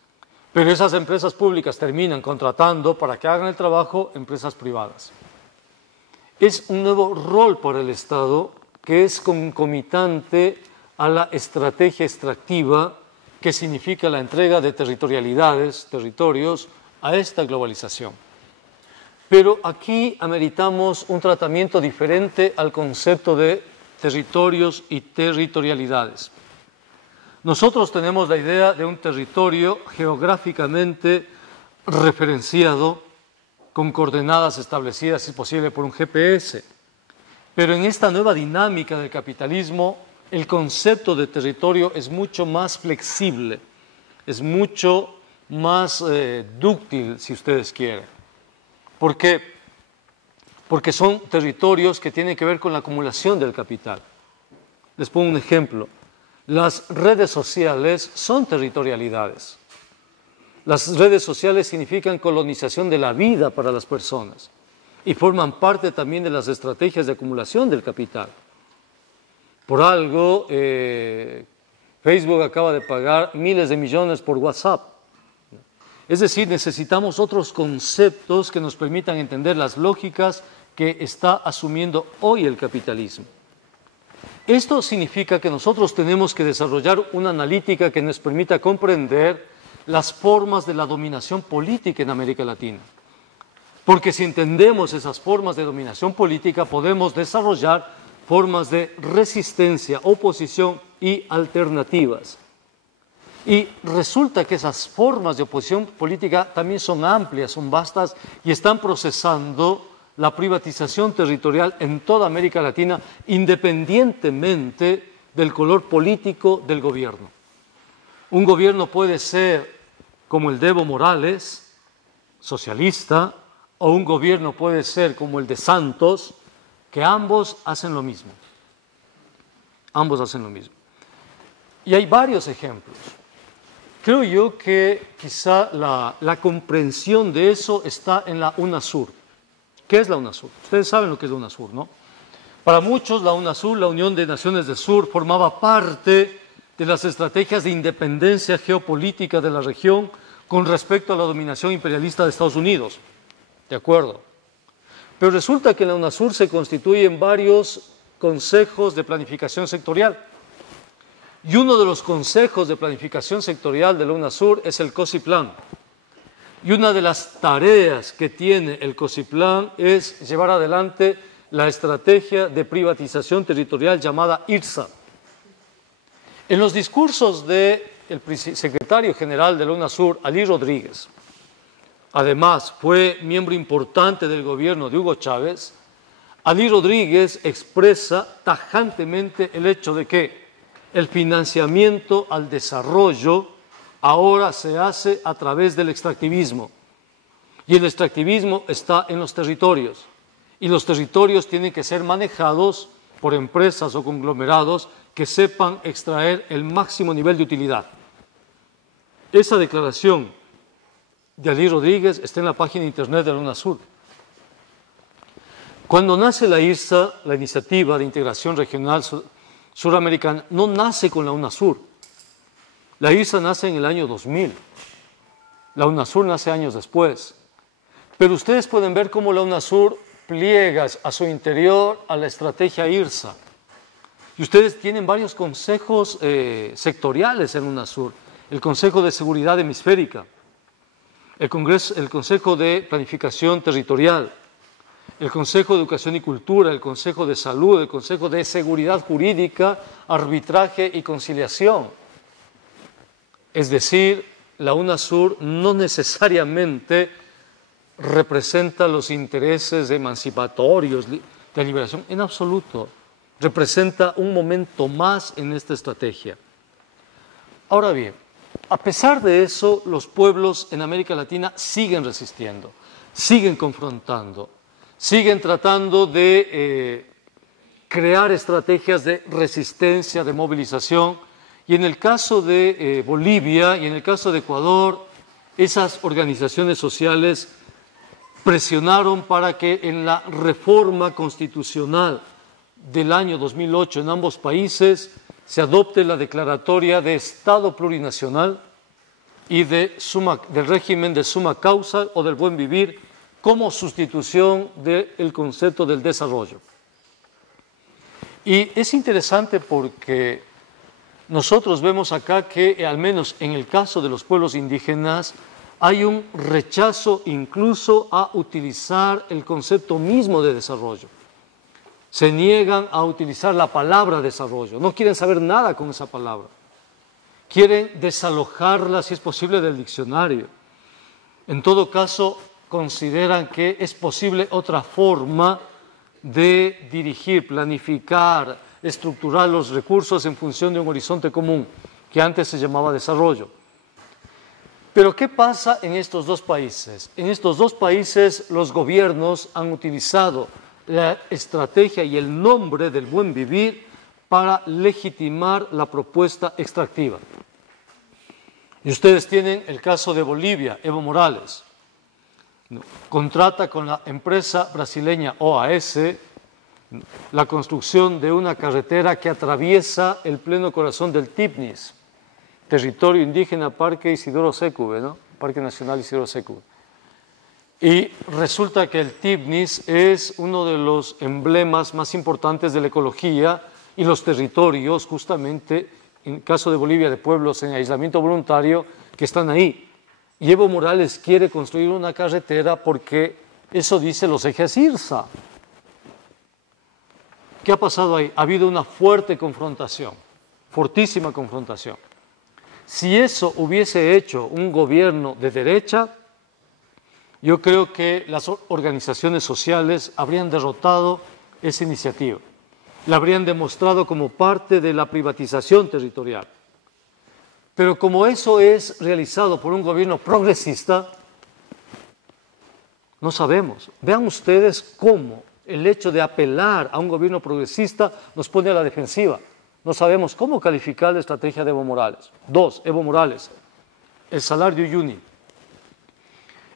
pero esas empresas públicas terminan contratando para que hagan el trabajo empresas privadas. Es un nuevo rol para el Estado que es concomitante a la estrategia extractiva que significa la entrega de territorialidades, territorios, a esta globalización. Pero aquí ameritamos un tratamiento diferente al concepto de territorios y territorialidades. Nosotros tenemos la idea de un territorio geográficamente referenciado, con coordenadas establecidas, si posible, por un GPS. Pero en esta nueva dinámica del capitalismo, el concepto de territorio es mucho más flexible, es mucho más dúctil, si ustedes quieren. ¿Por qué? Porque son territorios que tienen que ver con la acumulación del capital. Les pongo un ejemplo. Las redes sociales son territorialidades. Las redes sociales significan colonización de la vida para las personas y forman parte también de las estrategias de acumulación del capital. Por algo, Facebook acaba de pagar miles de millones por WhatsApp. Es decir, necesitamos otros conceptos que nos permitan entender las lógicas que está asumiendo hoy el capitalismo. Esto significa que nosotros tenemos que desarrollar una analítica que nos permita comprender las formas de la dominación política en América Latina. Porque si entendemos esas formas de dominación política, podemos desarrollar formas de resistencia, oposición y alternativas. Y resulta que esas formas de oposición política también son amplias, son vastas y están procesando la privatización territorial en toda América Latina, independientemente del color político del gobierno. Un gobierno puede ser como el de Evo Morales, socialista, o un gobierno puede ser como el de Santos, que ambos hacen lo mismo. Ambos hacen lo mismo. Y hay varios ejemplos. Creo yo que quizá la comprensión de eso está en la UNASUR. ¿Qué es la UNASUR? Ustedes saben lo que es la UNASUR, ¿no? Para muchos, la UNASUR, la Unión de Naciones del Sur, formaba parte de las estrategias de independencia geopolítica de la región con respecto a la dominación imperialista de Estados Unidos. ¿De acuerdo? Pero resulta que la UNASUR se constituye en varios consejos de planificación sectorial. Y uno de los consejos de planificación sectorial de la UNASUR es el COSIPLAN. Y una de las tareas que tiene el COSIPLAN es llevar adelante la estrategia de privatización territorial llamada IRSA. En los discursos del secretario general de la UNASUR, Ali Rodríguez, además fue miembro importante del gobierno de Hugo Chávez, Ali Rodríguez expresa tajantemente el hecho de que el financiamiento al desarrollo ahora se hace a través del extractivismo. Y el extractivismo está en los territorios. Y los territorios tienen que ser manejados por empresas o conglomerados que sepan extraer el máximo nivel de utilidad. Esa declaración de Ali Rodríguez está en la página de internet de la UNASUR. Cuando nace la IRSA, la Iniciativa de Integración Regional Suramericana, no nace con la UNASUR. La IRSA nace en el año 2000. La UNASUR nace años después. Pero ustedes pueden ver cómo la UNASUR pliega a su interior a la estrategia IRSA. Y ustedes tienen varios consejos sectoriales en UNASUR. El Consejo de Seguridad Hemisférica, el Consejo de Planificación Territorial, el Consejo de Educación y Cultura, el Consejo de Salud, el Consejo de Seguridad Jurídica, Arbitraje y Conciliación. Es decir, la UNASUR no necesariamente representa los intereses emancipatorios de liberación, en absoluto. Representa un momento más en esta estrategia. Ahora bien, a pesar de eso, los pueblos en América Latina siguen resistiendo, siguen confrontando, siguen tratando de crear estrategias de resistencia, de movilización. Y en el caso de Bolivia y en el caso de Ecuador, esas organizaciones sociales presionaron para que en la reforma constitucional del año 2008 en ambos países se adopte la declaratoria de Estado plurinacional y del régimen de summa causa o del buen vivir como sustitución del concepto del desarrollo. Y es interesante porque nosotros vemos acá que, al menos en el caso de los pueblos indígenas, hay un rechazo incluso a utilizar el concepto mismo de desarrollo. Se niegan a utilizar la palabra desarrollo, no quieren saber nada con esa palabra. Quieren desalojarla, si es posible, del diccionario. En todo caso, consideran que es posible otra forma de dirigir, planificar, estructurar los recursos en función de un horizonte común, que antes se llamaba desarrollo. Pero ¿qué pasa en estos dos países? En estos dos países los gobiernos han utilizado la estrategia y el nombre del buen vivir para legitimar la propuesta extractiva. Y ustedes tienen el caso de Bolivia, Evo Morales. Contrata con la empresa brasileña OAS la construcción de una carretera que atraviesa el pleno corazón del Tipnis, territorio indígena Parque Isidoro Sécube, ¿no? Parque Nacional Isidoro Sécube. Y resulta que el Tipnis es uno de los emblemas más importantes de la ecología y los territorios, justamente, en el caso de Bolivia, de pueblos en aislamiento voluntario, que están ahí. Y Evo Morales quiere construir una carretera porque eso dice los ejes IRSA. ¿Qué ha pasado ahí? Ha habido una fuerte confrontación, fortísima confrontación. Si eso hubiese hecho un gobierno de derecha, yo creo que las organizaciones sociales habrían derrotado esa iniciativa. La habrían demostrado como parte de la privatización territorial. Pero como eso es realizado por un gobierno progresista, no sabemos. Vean ustedes cómo el hecho de apelar a un gobierno progresista nos pone a la defensiva. No sabemos cómo calificar la estrategia de Evo Morales. 2, Evo Morales, el Salar de Uyuni.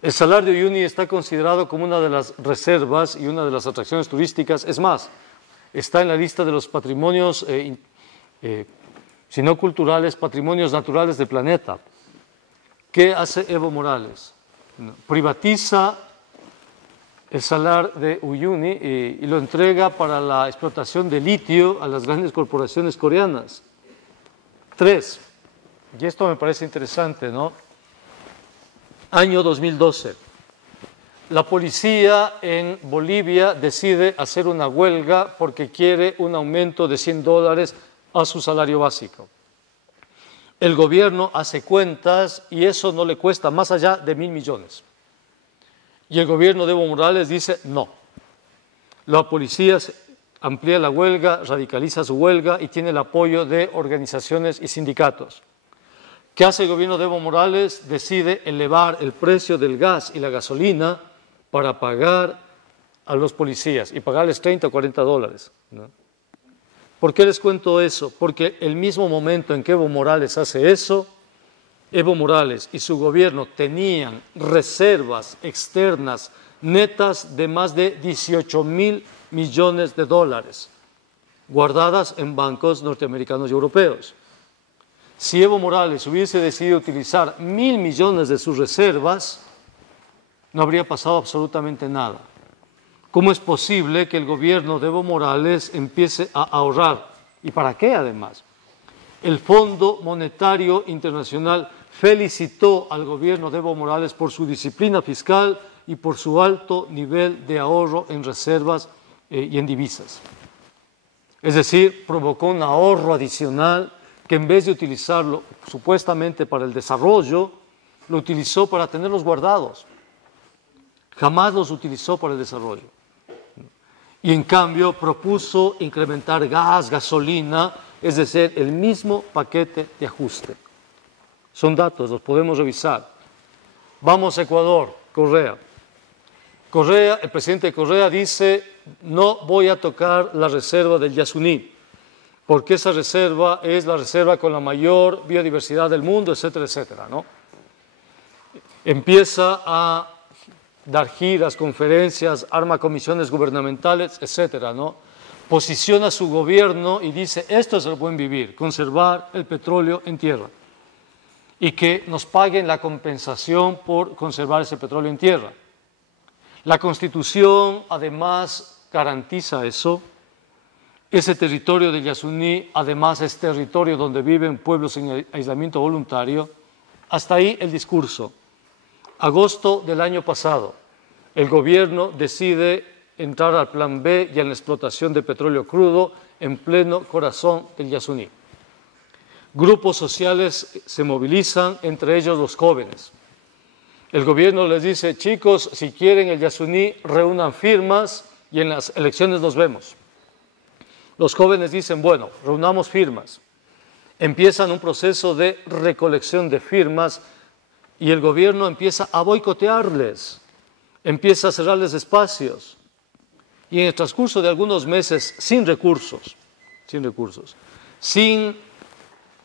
El Salar de Uyuni está considerado como una de las reservas y una de las atracciones turísticas. Es más, está en la lista de los patrimonios, si no culturales, patrimonios naturales del planeta. ¿Qué hace Evo Morales? Privatiza el Salar de Uyuni y lo entrega para la explotación de litio a las grandes corporaciones coreanas. 3, y esto me parece interesante, ¿no? Año 2012. La policía en Bolivia decide hacer una huelga porque quiere un aumento de $100 a su salario básico. el gobierno hace cuentas y eso no le cuesta más allá de 1.000 millones. Y el gobierno de Evo Morales dice no. La policía amplía la huelga, radicaliza su huelga y tiene el apoyo de organizaciones y sindicatos. ¿Qué hace el gobierno de Evo Morales? Decide elevar el precio del gas y la gasolina para pagar a los policías y pagarles 30 o 40 dólares, ¿no? ¿Por qué les cuento eso? Porque el mismo momento en que Evo Morales hace eso, Evo Morales y su gobierno tenían reservas externas netas de más de 18.000 millones de dólares guardadas en bancos norteamericanos y europeos. Si Evo Morales hubiese decidido utilizar 1.000 millones de sus reservas, no habría pasado absolutamente nada. ¿Cómo es posible que el gobierno de Evo Morales empiece a ahorrar? ¿Y para qué además? El Fondo Monetario Internacional felicitó al gobierno de Evo Morales por su disciplina fiscal y por su alto nivel de ahorro en reservas y en divisas. Es decir, provocó un ahorro adicional que en vez de utilizarlo supuestamente para el desarrollo, lo utilizó para tenerlos guardados. Jamás los utilizó para el desarrollo. Y en cambio propuso incrementar gas, gasolina, es decir, el mismo paquete de ajuste. Son datos, los podemos revisar. Vamos a Ecuador, Correa. El presidente Correa dice, no voy a tocar la reserva del Yasuní, porque esa reserva es la reserva con la mayor biodiversidad del mundo, etcétera, etcétera, ¿no? Empieza a dar giras, conferencias, arma comisiones gubernamentales, etcétera, ¿no? Posiciona su gobierno y dice, esto es el buen vivir, conservar el petróleo en tierra y que nos paguen la compensación por conservar ese petróleo en tierra. La Constitución además garantiza eso. Ese territorio de Yasuní además es territorio donde viven pueblos en aislamiento voluntario. Hasta ahí el discurso. Agosto del año pasado, el gobierno decide entrar al plan B y en la explotación de petróleo crudo en pleno corazón del Yasuní. Grupos sociales se movilizan, entre ellos los jóvenes. El gobierno les dice, chicos, si quieren el Yasuní, reúnan firmas y en las elecciones nos vemos. Los jóvenes dicen, bueno, reunamos firmas. Empiezan un proceso de recolección de firmas y el gobierno empieza a boicotearles, empieza a cerrarles espacios. Y en el transcurso de algunos meses, sin recursos, sin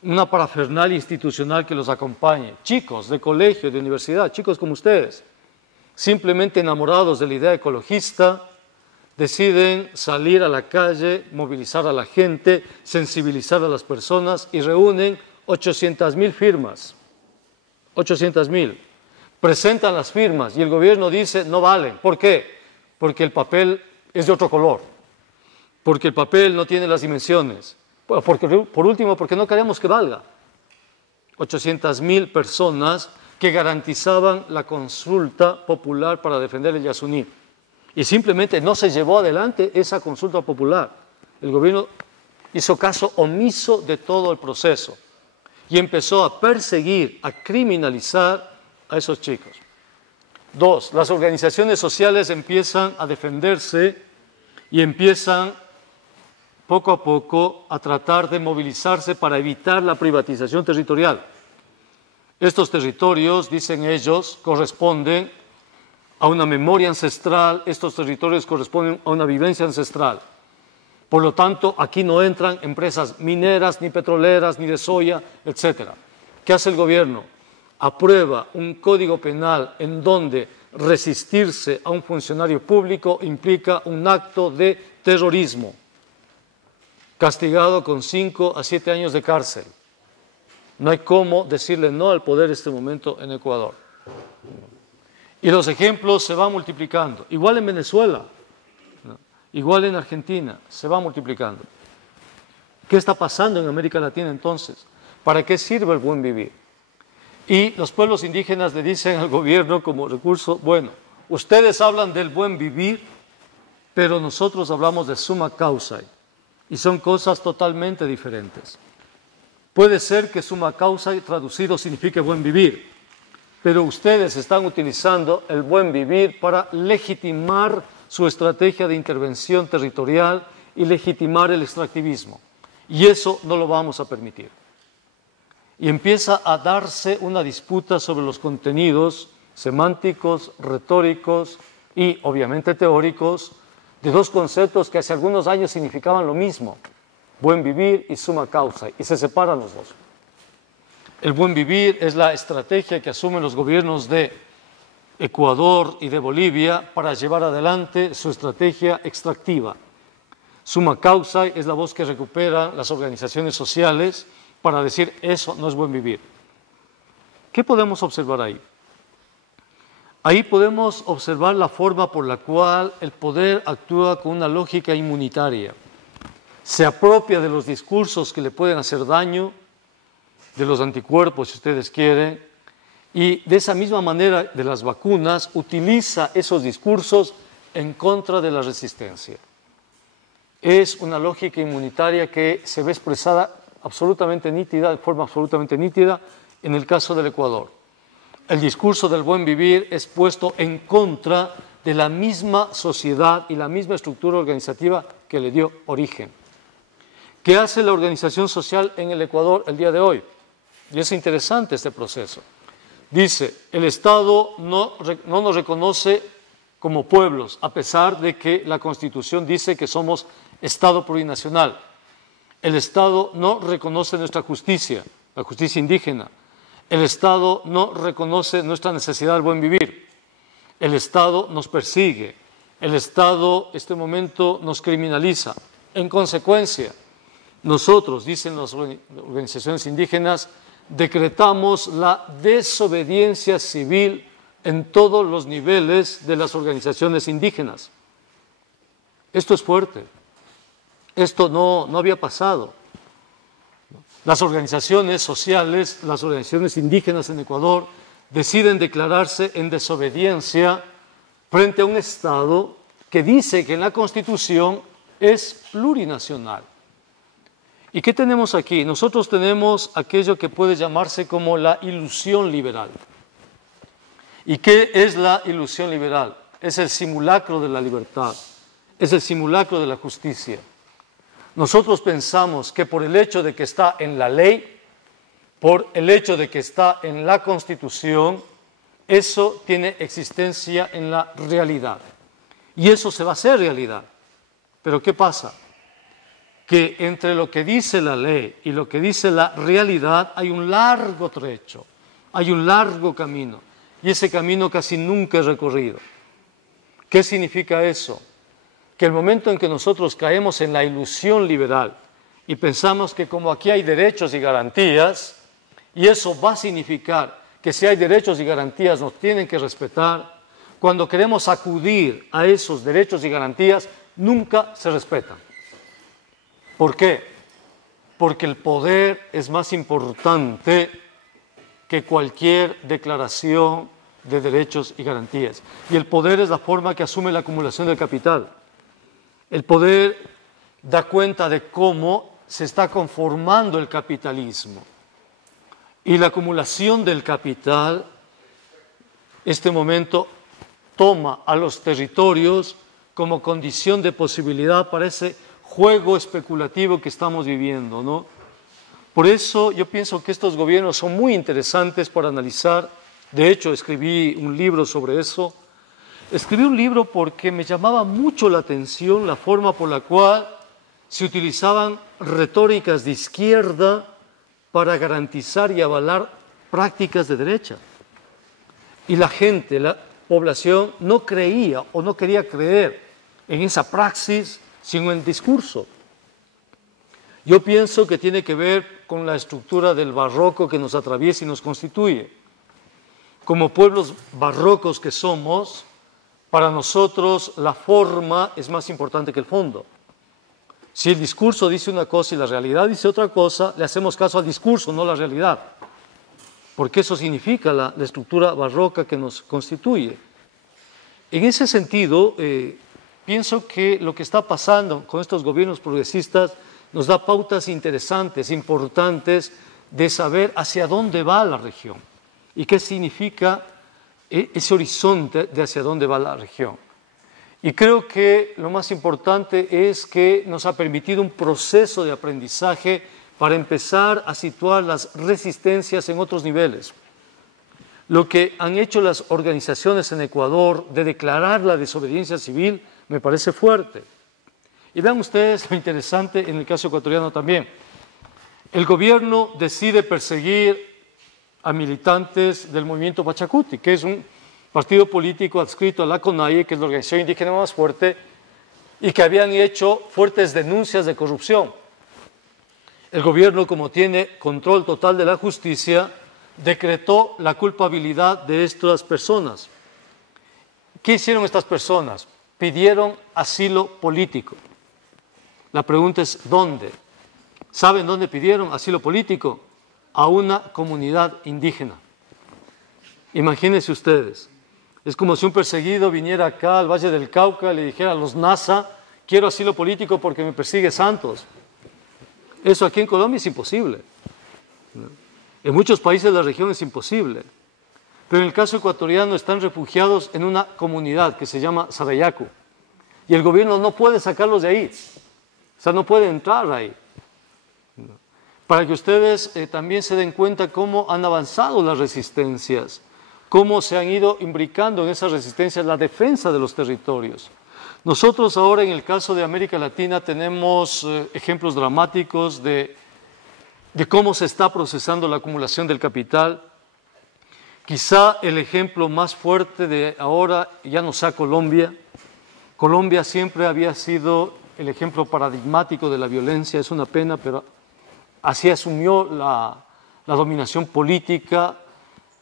una parafernalia institucional que los acompañe, chicos de colegio, de universidad, chicos como ustedes, simplemente enamorados de la idea ecologista, deciden salir a la calle, movilizar a la gente, sensibilizar a las personas y reúnen 800.000 firmas. 800.000. Presentan las firmas y el gobierno dice no valen. ¿Por qué? Porque el papel es de otro color, porque el papel no tiene las dimensiones, porque, por último, porque no queremos que valga. 800.000 personas que garantizaban la consulta popular para defender el Yasuní. Y simplemente no se llevó adelante esa consulta popular. El gobierno hizo caso omiso de todo el proceso y empezó a perseguir, a criminalizar a esos chicos. Dos, las organizaciones sociales empiezan a defenderse y empiezan poco a poco a tratar de movilizarse para evitar la privatización territorial. Estos territorios, dicen ellos, corresponden a una memoria ancestral, estos territorios corresponden a una vivencia ancestral. Por lo tanto, aquí no entran empresas mineras, ni petroleras, ni de soya, etc. ¿Qué hace el gobierno? Aprueba un código penal en donde resistirse a un funcionario público implica un acto de terrorismo, castigado con 5 a 7 años de cárcel. No hay cómo decirle no al poder en este momento en Ecuador. Y los ejemplos se van multiplicando. Igual en Venezuela, ¿no? Igual en Argentina, se va multiplicando. ¿Qué está pasando en América Latina entonces? ¿Para qué sirve el buen vivir? Y los pueblos indígenas le dicen al gobierno como recurso, bueno, ustedes hablan del buen vivir, pero nosotros hablamos de summa causa. Y son cosas totalmente diferentes. Puede ser que summa causa traducido signifique buen vivir, pero ustedes están utilizando el buen vivir para legitimar su estrategia de intervención territorial y legitimar el extractivismo. Y eso no lo vamos a permitir. Y empieza a darse una disputa sobre los contenidos semánticos, retóricos y obviamente teóricos de dos conceptos que hace algunos años significaban lo mismo, buen vivir y summa causa, y se separan los dos. El buen vivir es la estrategia que asumen los gobiernos de Ecuador y de Bolivia para llevar adelante su estrategia extractiva. Summa causa es la voz que recuperan las organizaciones sociales para decir eso no es buen vivir. ¿Qué podemos observar ahí? Ahí podemos observar la forma por la cual el poder actúa con una lógica inmunitaria. Se apropia de los discursos que le pueden hacer daño, de los anticuerpos, si ustedes quieren, y de esa misma manera de las vacunas, utiliza esos discursos en contra de la resistencia. Es una lógica inmunitaria que se ve expresada absolutamente nítida, de forma absolutamente nítida, en el caso del Ecuador. El discurso del buen vivir es puesto en contra de la misma sociedad y la misma estructura organizativa que le dio origen. ¿Qué hace la organización social en el Ecuador el día de hoy? Y es interesante este proceso. Dice, el Estado no nos reconoce como pueblos, a pesar de que la Constitución dice que somos Estado plurinacional. El Estado no reconoce nuestra justicia, la justicia indígena. El Estado no reconoce nuestra necesidad del buen vivir. El Estado nos persigue. El Estado, en este momento, nos criminaliza. En consecuencia, nosotros, dicen las organizaciones indígenas, decretamos la desobediencia civil en todos los niveles de las organizaciones indígenas. Esto es fuerte. Esto no había pasado. Las organizaciones sociales, las organizaciones indígenas en Ecuador, deciden declararse en desobediencia frente a un Estado que dice que en la Constitución es plurinacional. ¿Y qué tenemos aquí? Nosotros tenemos aquello que puede llamarse como la ilusión liberal. ¿Y qué es la ilusión liberal? Es el simulacro de la libertad, es el simulacro de la justicia. Nosotros pensamos que por el hecho de que está en la ley, por el hecho de que está en la Constitución, eso tiene existencia en la realidad. Y eso se va a hacer realidad. Pero ¿qué pasa? Que entre lo que dice la ley y lo que dice la realidad hay un largo trecho, hay un largo camino, y ese camino casi nunca es recorrido. ¿Qué significa eso? Que el momento en que nosotros caemos en la ilusión liberal y pensamos que como aquí hay derechos y garantías, y eso va a significar que si hay derechos y garantías nos tienen que respetar, cuando queremos acudir a esos derechos y garantías, nunca se respetan. ¿Por qué? Porque el poder es más importante que cualquier declaración de derechos y garantías. Y el poder es la forma que asume la acumulación del capital. El poder da cuenta de cómo se está conformando el capitalismo. Y la acumulación del capital, este momento, toma a los territorios como condición de posibilidad para ese juego especulativo que estamos viviendo, ¿no? Por eso yo pienso que estos gobiernos son muy interesantes para analizar. De hecho, escribí un libro sobre eso. Escribí un libro porque me llamaba mucho la atención la forma por la cual se utilizaban retóricas de izquierda para garantizar y avalar prácticas de derecha. Y la gente, la población, no creía o no quería creer en esa praxis, sino en discurso. Yo pienso que tiene que ver con la estructura del barroco que nos atraviesa y nos constituye. Como pueblos barrocos que somos, para nosotros la forma es más importante que el fondo. Si el discurso dice una cosa y la realidad dice otra cosa, le hacemos caso al discurso, no a la realidad. Porque eso significa la estructura barroca que nos constituye. En ese sentido, pienso que lo que está pasando con estos gobiernos progresistas nos da pautas interesantes, importantes, de saber hacia dónde va la región y qué significa ese horizonte de hacia dónde va la región. Y creo que lo más importante es que nos ha permitido un proceso de aprendizaje para empezar a situar las resistencias en otros niveles. Lo que han hecho las organizaciones en Ecuador de declarar la desobediencia civil me parece fuerte. Y vean ustedes lo interesante en el caso ecuatoriano también. El gobierno decide perseguir a militantes del movimiento Pachacuti, que es un partido político adscrito a la CONAIE, que es la organización indígena más fuerte, y que habían hecho fuertes denuncias de corrupción. El gobierno, como tiene control total de la justicia, decretó la culpabilidad de estas personas. ¿Qué hicieron estas personas? Pidieron asilo político. La pregunta es, ¿dónde? ¿Saben dónde pidieron asilo político? A una comunidad indígena. Imagínense ustedes, es como si un perseguido viniera acá al Valle del Cauca y le dijera a los NASA, quiero asilo político porque me persigue Santos. Eso aquí en Colombia es imposible. En muchos países de la región es imposible. Pero en el caso ecuatoriano están refugiados en una comunidad que se llama Sarayaku. Y el gobierno no puede sacarlos de ahí. O sea, no puede entrar ahí. Para que ustedes también se den cuenta cómo han avanzado las resistencias, cómo se han ido imbricando en esas resistencias la defensa de los territorios. Nosotros ahora en el caso de América Latina tenemos ejemplos dramáticos de cómo se está procesando la acumulación del capital. Quizá el ejemplo más fuerte de ahora ya no sea Colombia. Colombia siempre había sido el ejemplo paradigmático de la violencia, es una pena, pero así asumió la dominación política,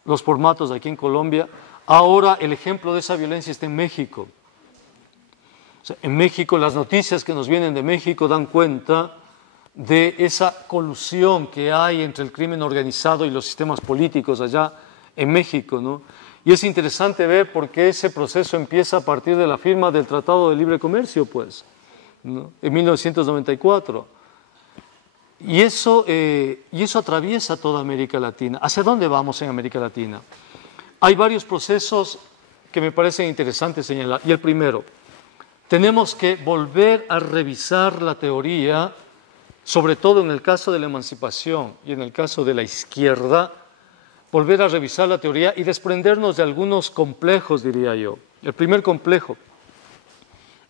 los formatos aquí en Colombia. Ahora el ejemplo de esa violencia está en México. O sea, en México, las noticias que nos vienen de México dan cuenta de esa colusión que hay entre el crimen organizado y los sistemas políticos allá en México, ¿no? Y es interesante ver por qué ese proceso empieza a partir de la firma del Tratado de Libre Comercio, pues, ¿no? En 1994. Y eso atraviesa toda América Latina. ¿Hacia dónde vamos en América Latina? Hay varios procesos que me parecen interesantes señalar. Y el primero, tenemos que volver a revisar la teoría, sobre todo en el caso de la emancipación y en el caso de la izquierda, volver a revisar la teoría y desprendernos de algunos complejos, diría yo. El primer complejo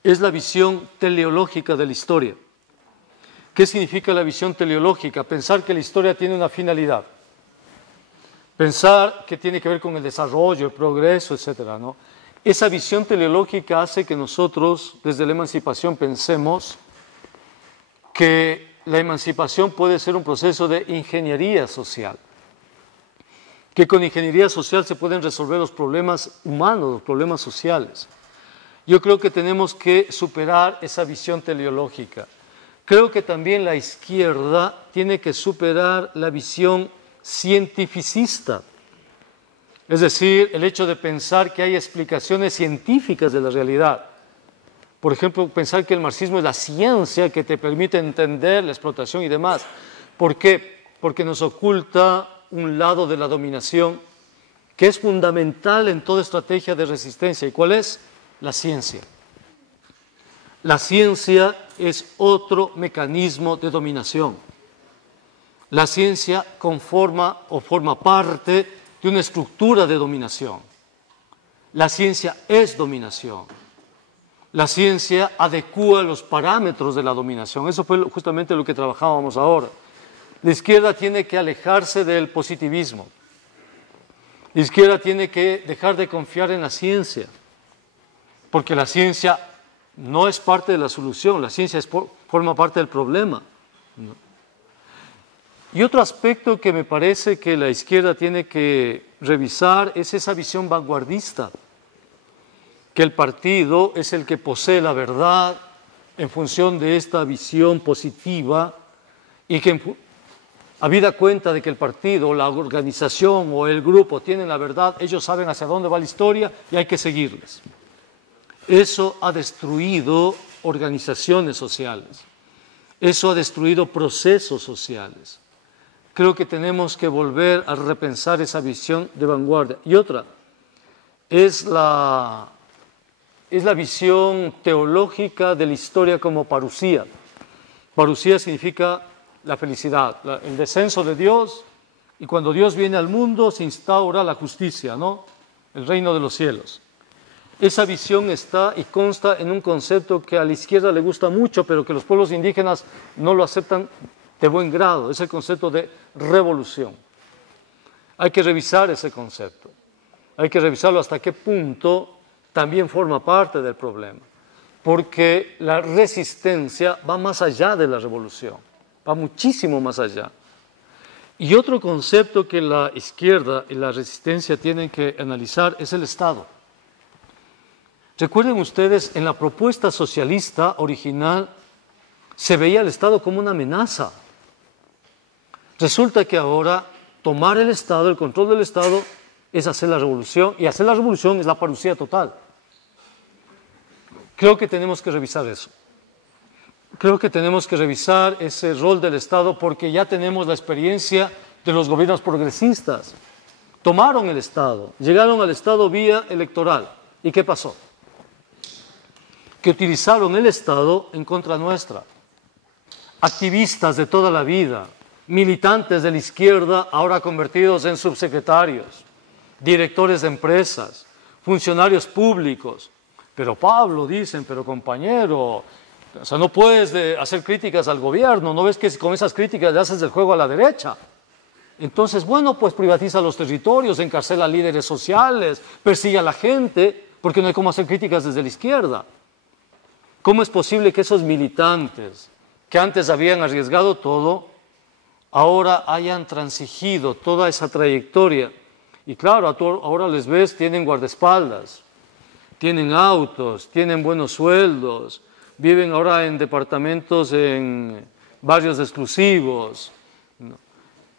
es la visión teleológica de la historia. ¿Qué significa la visión teleológica? Pensar que la historia tiene una finalidad. Pensar que tiene que ver con el desarrollo, el progreso, etcétera, ¿no? Esa visión teleológica hace que nosotros, desde la emancipación, pensemos que la emancipación puede ser un proceso de ingeniería social. Que con ingeniería social se pueden resolver los problemas humanos, los problemas sociales. Yo creo que tenemos que superar esa visión teleológica. Creo que también la izquierda tiene que superar la visión cientificista. Es decir, el hecho de pensar que hay explicaciones científicas de la realidad. Por ejemplo, pensar que el marxismo es la ciencia que te permite entender la explotación y demás. ¿Por qué? Porque nos oculta un lado de la dominación que es fundamental en toda estrategia de resistencia. ¿Y cuál es? La ciencia. La ciencia es otro mecanismo de dominación. La ciencia conforma o forma parte de una estructura de dominación. La ciencia es dominación. La ciencia adecúa los parámetros de la dominación. Eso fue justamente lo que trabajábamos ahora. La izquierda tiene que alejarse del positivismo. La izquierda tiene que dejar de confiar en la ciencia, porque la ciencia no es parte de la solución, la ciencia forma parte del problema, ¿no? Y otro aspecto que me parece que la izquierda tiene que revisar es esa visión vanguardista, que el partido es el que posee la verdad en función de esta visión positiva y que habida cuenta de que el partido, la organización o el grupo tienen la verdad, ellos saben hacia dónde va la historia y hay que seguirles. Eso ha destruido organizaciones sociales, eso ha destruido procesos sociales. creo que tenemos que volver a repensar esa visión de vanguardia. Y otra es la visión teológica de la historia como parusía. Parusía significa la felicidad, el descenso de Dios, y cuando Dios viene al mundo se instaura la justicia, ¿no? El reino de los cielos. Esa visión está y consta en un concepto que a la izquierda le gusta mucho, pero que los pueblos indígenas no lo aceptan de buen grado. Es el concepto de revolución. Hay que revisar ese concepto. Hay que revisarlo hasta qué punto también forma parte del problema. Porque la resistencia va más allá de la revolución. Va muchísimo más allá. Y otro concepto que la izquierda y la resistencia tienen que analizar es el Estado. Recuerden ustedes, en la propuesta socialista original se veía al Estado como una amenaza. Resulta que ahora tomar el Estado, el control del Estado, es hacer la revolución, y hacer la revolución es la parusía total. Creo que tenemos que revisar eso. Creo que tenemos que revisar ese rol del Estado porque ya tenemos la experiencia de los gobiernos progresistas. Tomaron el Estado, llegaron al Estado vía electoral. ¿Y qué pasó? Que utilizaron el Estado en contra nuestra. Activistas de toda la vida, militantes de la izquierda ahora convertidos en subsecretarios, directores de empresas, funcionarios públicos. Pero Pablo, dicen, pero compañero, o sea, no puedes hacer críticas al gobierno, ¿no ves que con esas críticas le haces el juego a la derecha? Entonces, bueno, pues privatiza los territorios, encarcela a líderes sociales, persigue a la gente, porque no hay cómo hacer críticas desde la izquierda. ¿Cómo es posible que esos militantes que antes habían arriesgado todo, ahora hayan transigido toda esa trayectoria? Y claro, ahora les ves, tienen guardaespaldas, tienen autos, tienen buenos sueldos, viven ahora en departamentos en barrios exclusivos, ¿no?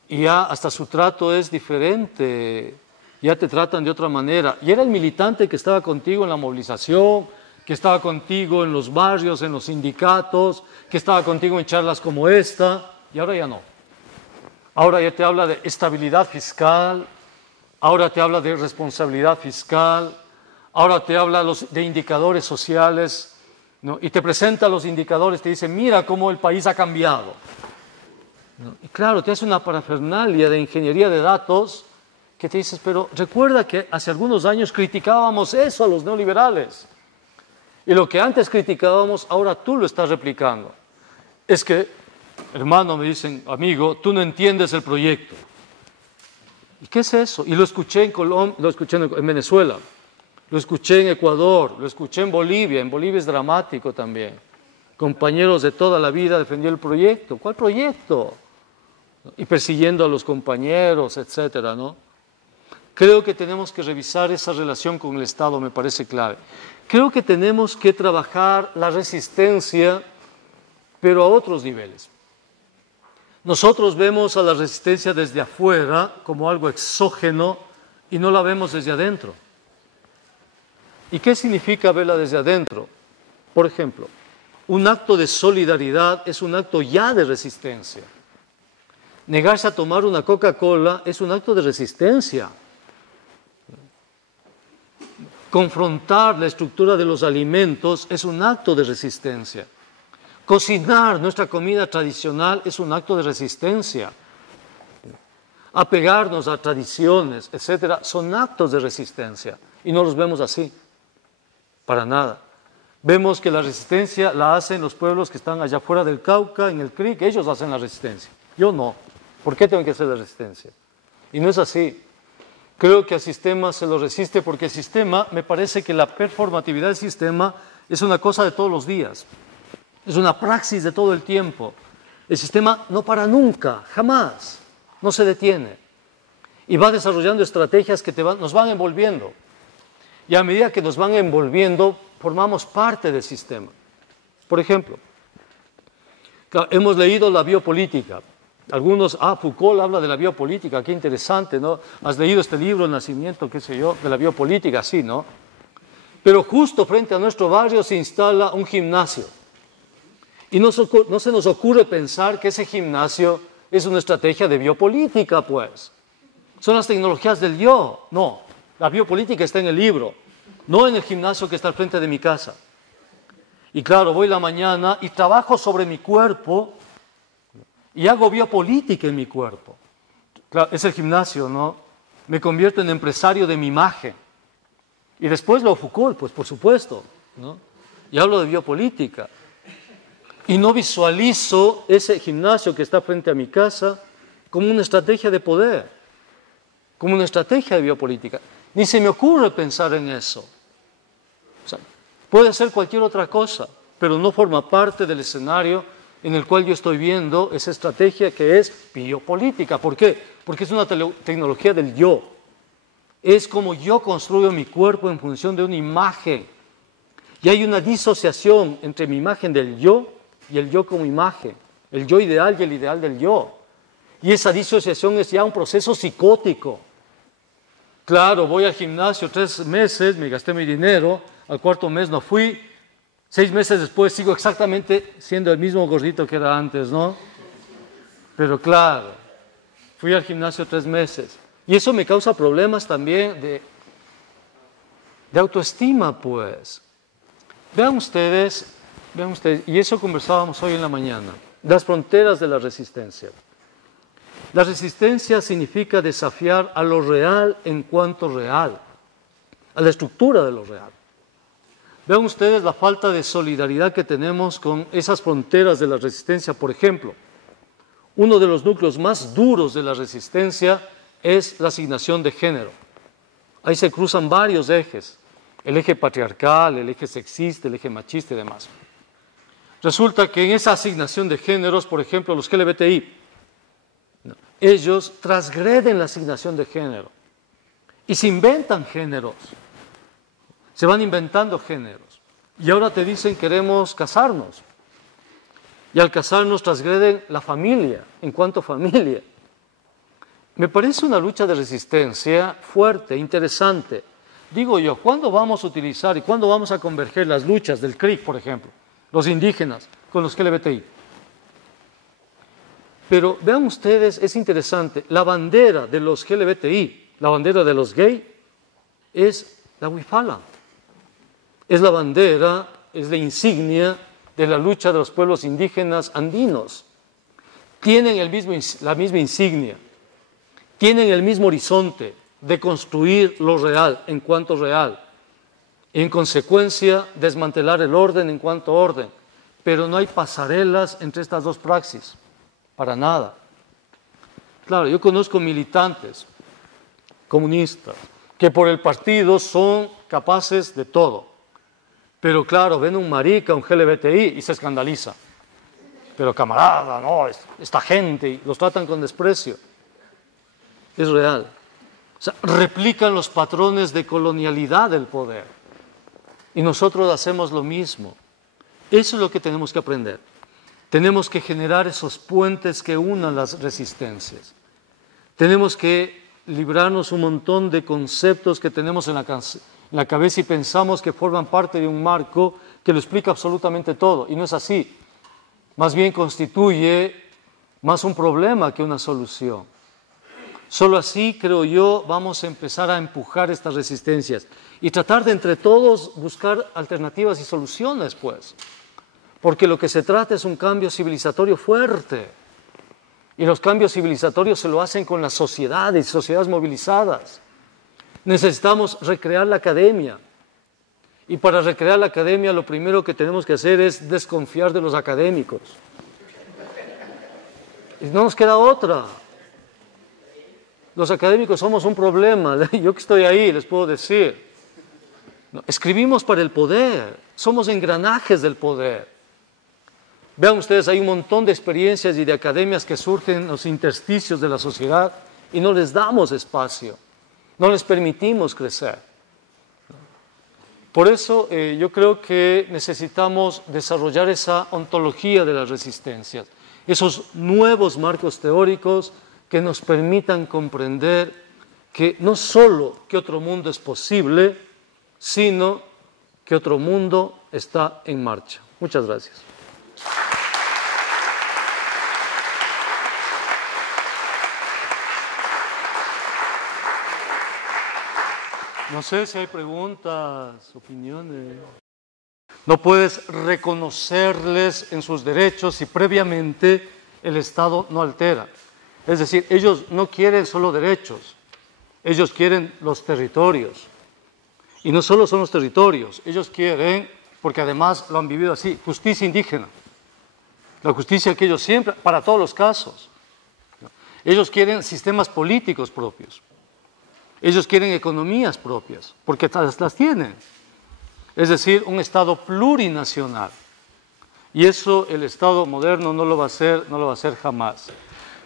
Y ya hasta su trato es diferente, ya te tratan de otra manera. Y era el militante que estaba contigo en la movilización, que estaba contigo en los barrios, en los sindicatos, que estaba contigo en charlas como esta, y ahora ya no. Ahora ya te habla de estabilidad fiscal, ahora te habla de responsabilidad fiscal, ahora te habla de indicadores sociales, ¿no? Y te presenta los indicadores, te dice, mira cómo el país ha cambiado, ¿no? Y claro, te hace una parafernalia de ingeniería de datos que te dices, pero recuerda que hace algunos años criticábamos eso a los neoliberales. Y lo que antes criticábamos, ahora tú lo estás replicando. Es que, hermano, me dicen, amigo, tú no entiendes el proyecto. ¿Y qué es eso? Y lo escuché en Colombia, lo escuché en Venezuela, lo escuché en Ecuador, lo escuché en Bolivia es dramático también. Compañeros de toda la vida defendieron el proyecto. ¿Cuál proyecto? Y persiguiendo a los compañeros, etcétera, ¿no? Creo que tenemos que revisar esa relación con el Estado, me parece clave. Creo que tenemos que trabajar la resistencia, pero a otros niveles. Nosotros vemos a la resistencia desde afuera como algo exógeno y no la vemos desde adentro. ¿Y qué significa verla desde adentro? Por ejemplo, un acto de solidaridad es un acto ya de resistencia. Negarse a tomar una Coca-Cola es un acto de resistencia. Confrontar la estructura de los alimentos es un acto de resistencia. Cocinar nuestra comida tradicional es un acto de resistencia. Apegarnos a tradiciones, etcétera, son actos de resistencia. Y no los vemos así, para nada. Vemos que la resistencia la hacen los pueblos que están allá afuera del Cauca, en el CRIC, ellos hacen la resistencia. Yo no. ¿Por qué tengo que hacer la resistencia? Y no es así. Creo que al sistema se lo resiste porque el sistema, me parece que la performatividad del sistema es una cosa de todos los días. Es una praxis de todo el tiempo. El sistema no para nunca, jamás. No se detiene. Y va desarrollando estrategias que nos van envolviendo. Y a medida que nos van envolviendo, formamos parte del sistema. Por ejemplo, hemos leído la biopolítica. Algunos, Foucault habla de la biopolítica, qué interesante, ¿no? ¿Has leído este libro, El nacimiento, qué sé yo, de la biopolítica? Sí, ¿no? Pero justo frente a nuestro barrio se instala un gimnasio. Y no se nos ocurre pensar que ese gimnasio es una estrategia de biopolítica, pues. Son las tecnologías del yo. No, la biopolítica está en el libro, no en el gimnasio que está al frente de mi casa. Y claro, voy la mañana y trabajo sobre mi cuerpo y hago biopolítica en mi cuerpo. Claro, es el gimnasio, ¿no? Me convierto en empresario de mi imagen. Y después lo Foucault, pues por supuesto, ¿no? Y hablo de biopolítica. Y no visualizo ese gimnasio que está frente a mi casa como una estrategia de poder, como una estrategia de biopolítica. Ni se me ocurre pensar en eso. O sea, puede ser cualquier otra cosa, pero no forma parte del escenario en el cual yo estoy viendo esa estrategia que es biopolítica. ¿Por qué? Porque es una tecnología del yo. Es como yo construyo mi cuerpo en función de una imagen. Y hay una disociación entre mi imagen del yo y el yo como imagen. El yo ideal y el ideal del yo. Y esa disociación es ya un proceso psicótico. Claro, voy al gimnasio 3 meses, me gasté mi dinero, al 4º mes no fui, 6 meses después sigo exactamente siendo el mismo gordito que era antes, ¿no? Pero claro, fui al gimnasio 3 meses. Y eso me causa problemas también de autoestima, pues. Vean ustedes, y eso conversábamos hoy en la mañana, las fronteras de la resistencia. La resistencia significa desafiar a lo real en cuanto real, a la estructura de lo real. Vean ustedes la falta de solidaridad que tenemos con esas fronteras de la resistencia. Por ejemplo, uno de los núcleos más duros de la resistencia es la asignación de género. Ahí se cruzan varios ejes, el eje patriarcal, el eje sexista, el eje machista y demás. Resulta que en esa asignación de géneros, por ejemplo, los LGBTI, ellos transgreden la asignación de género y se inventan géneros, se van inventando géneros. Y ahora te dicen queremos casarnos. Y al casarnos transgreden la familia, en cuanto familia. Me parece una lucha de resistencia fuerte, interesante. Digo yo, ¿cuándo vamos a utilizar y cuándo vamos a converger las luchas del CRIC, por ejemplo, los indígenas, con los LGBTI? Pero vean ustedes, es interesante, la bandera de los LGBTI, la bandera de los gays, es la huipala. Es la bandera, es la insignia de la lucha de los pueblos indígenas andinos. Tienen la misma insignia, tienen el mismo horizonte de construir lo real en cuanto real. Y en consecuencia, desmantelar el orden en cuanto orden. Pero no hay pasarelas entre estas dos praxis. Para nada. Claro, yo conozco militantes comunistas que por el partido son capaces de todo. Pero claro, ven un marica, un LGBTI y se escandaliza. Pero camarada, no, esta gente, y los tratan con desprecio. Es real. O sea, replican los patrones de colonialidad del poder. Y nosotros hacemos lo mismo. Eso es lo que tenemos que aprender. Tenemos que generar esos puentes que unan las resistencias. Tenemos que librarnos un montón de conceptos que tenemos en la cabeza y pensamos que forman parte de un marco que lo explica absolutamente todo. Y no es así. Más bien constituye más un problema que una solución. Solo así, creo yo, vamos a empezar a empujar estas resistencias y tratar de entre todos buscar alternativas y soluciones, pues. Porque lo que se trata es un cambio civilizatorio fuerte. Y los cambios civilizatorios se lo hacen con las sociedades movilizadas. Necesitamos recrear la academia. Y para recrear la academia lo primero que tenemos que hacer es desconfiar de los académicos. Y no nos queda otra. Los académicos somos un problema. Yo que estoy ahí les puedo decir. Escribimos para el poder. Somos engranajes del poder. Vean ustedes, hay un montón de experiencias y de academias que surgen en los intersticios de la sociedad y no les damos espacio, no les permitimos crecer. Por eso yo creo que necesitamos desarrollar esa ontología de las resistencias, esos nuevos marcos teóricos que nos permitan comprender que no solo que otro mundo es posible, sino que otro mundo está en marcha. Muchas gracias. No sé si hay preguntas, opiniones. No puedes reconocerles en sus derechos si previamente el Estado no altera. Es decir, ellos no quieren solo derechos, ellos quieren los territorios. Y no solo son los territorios, ellos quieren, porque además lo han vivido así, justicia indígena. La justicia que ellos siempre, para todos los casos. Ellos quieren sistemas políticos propios. Ellos quieren economías propias, porque las tienen. Es decir, un Estado plurinacional. Y eso el Estado moderno no lo va a hacer jamás.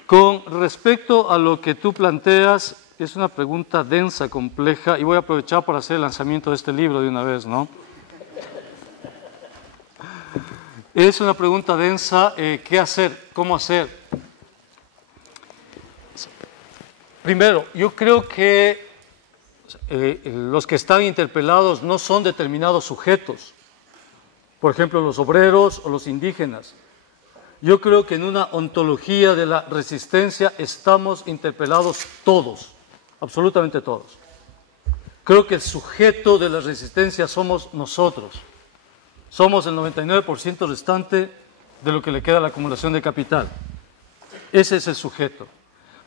Con respecto a lo que tú planteas, es una pregunta densa, compleja, y voy a aprovechar para hacer el lanzamiento de este libro de una vez, ¿no? Es una pregunta densa, ¿qué hacer? ¿Cómo hacer? Primero, yo creo que los que están interpelados no son determinados sujetos, por ejemplo, los obreros o los indígenas. Yo creo que en una ontología de la resistencia estamos interpelados todos, absolutamente todos. Creo que el sujeto de la resistencia somos nosotros. Somos el 99% restante de lo que le queda a la acumulación de capital. Ese es el sujeto.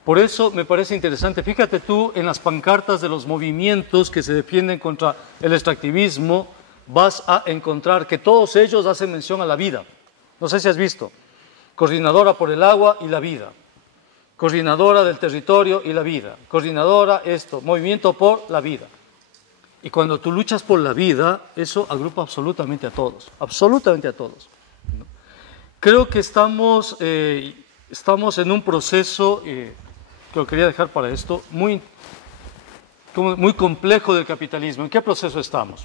Por eso me parece interesante, fíjate tú en las pancartas de los movimientos que se defienden contra el extractivismo, vas a encontrar que todos ellos hacen mención a la vida. No sé si has visto. Coordinadora por el agua y la vida. Coordinadora del territorio y la vida. Coordinadora esto, movimiento por la vida. Y cuando tú luchas por la vida, eso agrupa absolutamente a todos. Absolutamente a todos. Creo que estamos en un proceso, que lo quería dejar para esto, muy complejo del capitalismo. ¿En qué proceso estamos?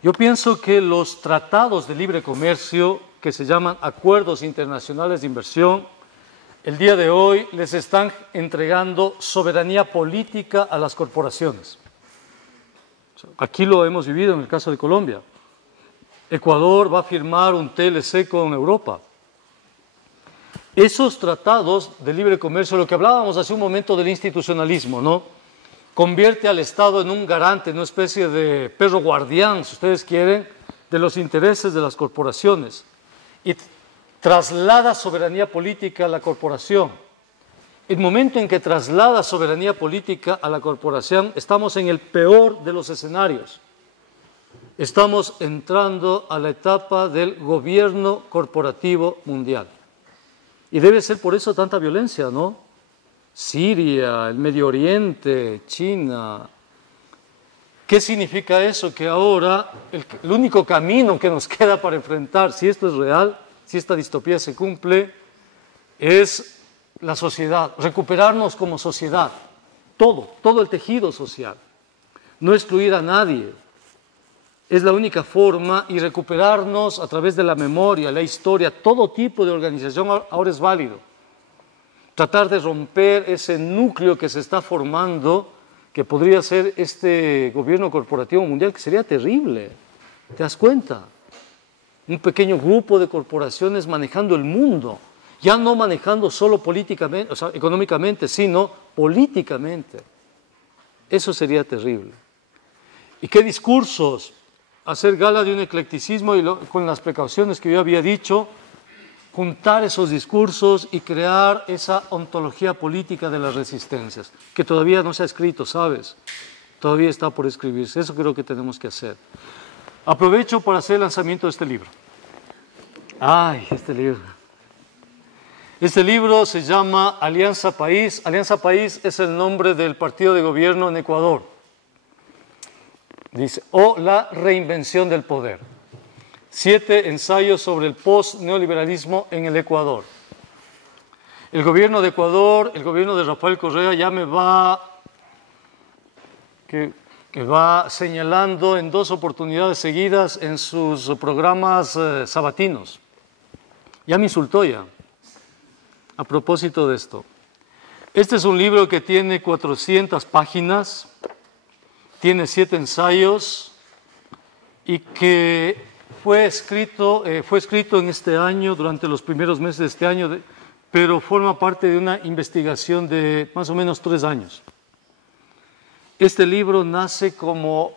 Yo pienso que los tratados de libre comercio, que se llaman acuerdos internacionales de inversión, el día de hoy les están entregando soberanía política a las corporaciones. Aquí lo hemos vivido en el caso de Colombia. Ecuador va a firmar un TLC con Europa. Esos tratados de libre comercio, lo que hablábamos hace un momento del institucionalismo, ¿no? Convierte al Estado en un garante, en una especie de perro guardián, si ustedes quieren, de los intereses de las corporaciones y traslada soberanía política a la corporación. El momento en que traslada soberanía política a la corporación, estamos en el peor de los escenarios. Estamos entrando a la etapa del gobierno corporativo mundial. Y debe ser por eso tanta violencia, ¿no? Siria, el Medio Oriente, China. ¿Qué significa eso? Que ahora el único camino que nos queda para enfrentar, si esto es real, si esta distopía se cumple, es la sociedad, recuperarnos como sociedad, todo el tejido social, no excluir a nadie. Es la única forma y recuperarnos a través de la memoria, la historia, todo tipo de organización ahora es válido. Tratar de romper ese núcleo que se está formando, que podría ser este gobierno corporativo mundial, que sería terrible. ¿Te das cuenta? Un pequeño grupo de corporaciones manejando el mundo, ya no manejando solo políticamente, o sea, económicamente, sino políticamente. Eso sería terrible. ¿Y qué discursos? Hacer gala de un eclecticismo y con las precauciones que yo había dicho, juntar esos discursos y crear esa ontología política de las resistencias, que todavía no se ha escrito, ¿sabes? Todavía está por escribirse. Eso creo que tenemos que hacer. Aprovecho para hacer el lanzamiento de este libro. ¡Ay, este libro! Este libro se llama Alianza País. Alianza País es el nombre del partido de gobierno en Ecuador. Dice, o la reinvención del poder. 7 ensayos sobre el post-neoliberalismo en el Ecuador. El gobierno de Ecuador, el gobierno de Rafael Correa ya me va señalando en 2 oportunidades seguidas en sus programas sabatinos. Ya me insultó ya, a propósito de esto. Este es un libro que tiene 400 páginas, tiene 7 ensayos y que fue escrito en este año, durante los primeros meses de este año, pero forma parte de una investigación de más o menos 3 años. este libro nace como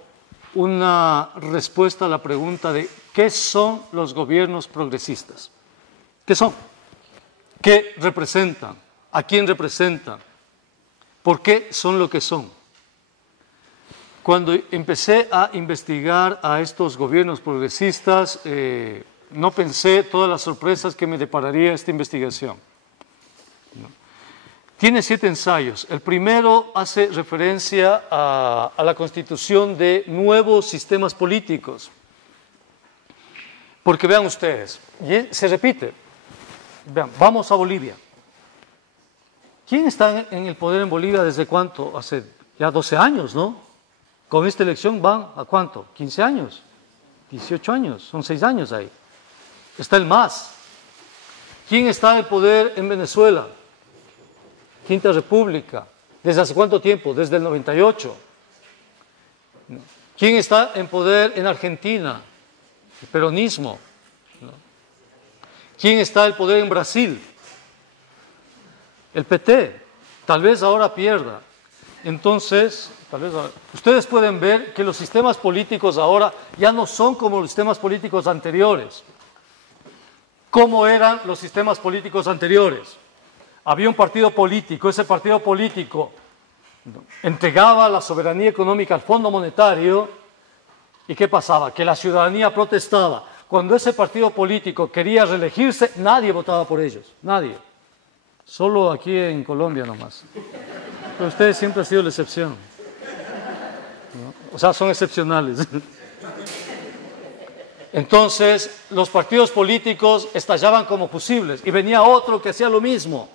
una respuesta a la pregunta de ¿qué son los gobiernos progresistas? ¿Qué son? ¿Qué representan? ¿A quién representan? ¿Por qué son lo que son? Cuando empecé a investigar a estos gobiernos progresistas, no pensé todas las sorpresas que me depararía esta investigación. Tiene 7 ensayos. El primero hace referencia a la constitución de nuevos sistemas políticos. Porque vean ustedes, y se repite. Vean, vamos a Bolivia. ¿Quién está en el poder en Bolivia desde cuánto? Hace ya 12 años, ¿no? Con esta elección van a cuánto? 15 años, 18 años, son 6 años ahí. Está el MAS. ¿Quién está en el poder en Venezuela? Quinta República. ¿Desde hace cuánto tiempo? Desde el 98. ¿Quién está en poder en Argentina? El peronismo. ¿Quién está en el poder en Brasil? El PT. Tal vez ahora pierda. Entonces, ustedes pueden ver que los sistemas políticos ahora ya no son como los sistemas políticos anteriores. ¿Cómo eran los sistemas políticos anteriores? Había un partido político, ese partido político entregaba la soberanía económica al Fondo Monetario, ¿y qué pasaba? Que la ciudadanía protestaba. Cuando ese partido político quería reelegirse, nadie votaba por ellos, nadie. Solo aquí en Colombia nomás. Pero ustedes siempre han sido la excepción, ¿no? O sea, son excepcionales. Entonces, los partidos políticos estallaban como fusibles y venía otro que hacía lo mismo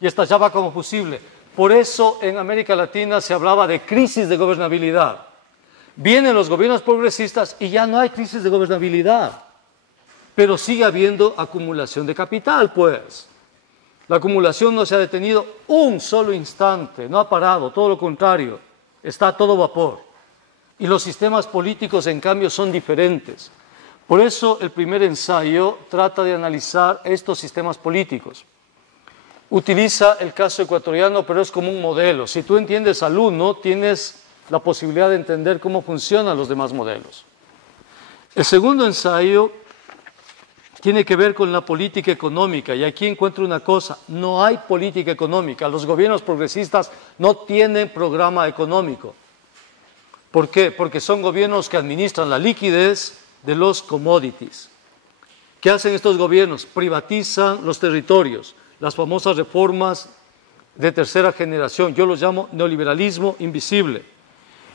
y estallaba como fusible. Por eso en América Latina se hablaba de crisis de gobernabilidad. Vienen los gobiernos progresistas y ya no hay crisis de gobernabilidad, pero sigue habiendo acumulación de capital, pues. La acumulación no se ha detenido un solo instante, no ha parado, todo lo contrario, está a todo vapor. Y los sistemas políticos, en cambio, son diferentes. Por eso el primer ensayo trata de analizar estos sistemas políticos. Utiliza el caso ecuatoriano, pero es como un modelo. Si tú entiendes al uno, tienes la posibilidad de entender cómo funcionan los demás modelos. El segundo ensayo tiene que ver con la política económica, y aquí encuentro una cosa: no hay política económica. Los gobiernos progresistas no tienen programa económico. ¿Por qué? Porque son gobiernos que administran la liquidez de los commodities. ¿Qué hacen estos gobiernos? Privatizan los territorios, las famosas reformas de tercera generación. Yo los llamo neoliberalismo invisible.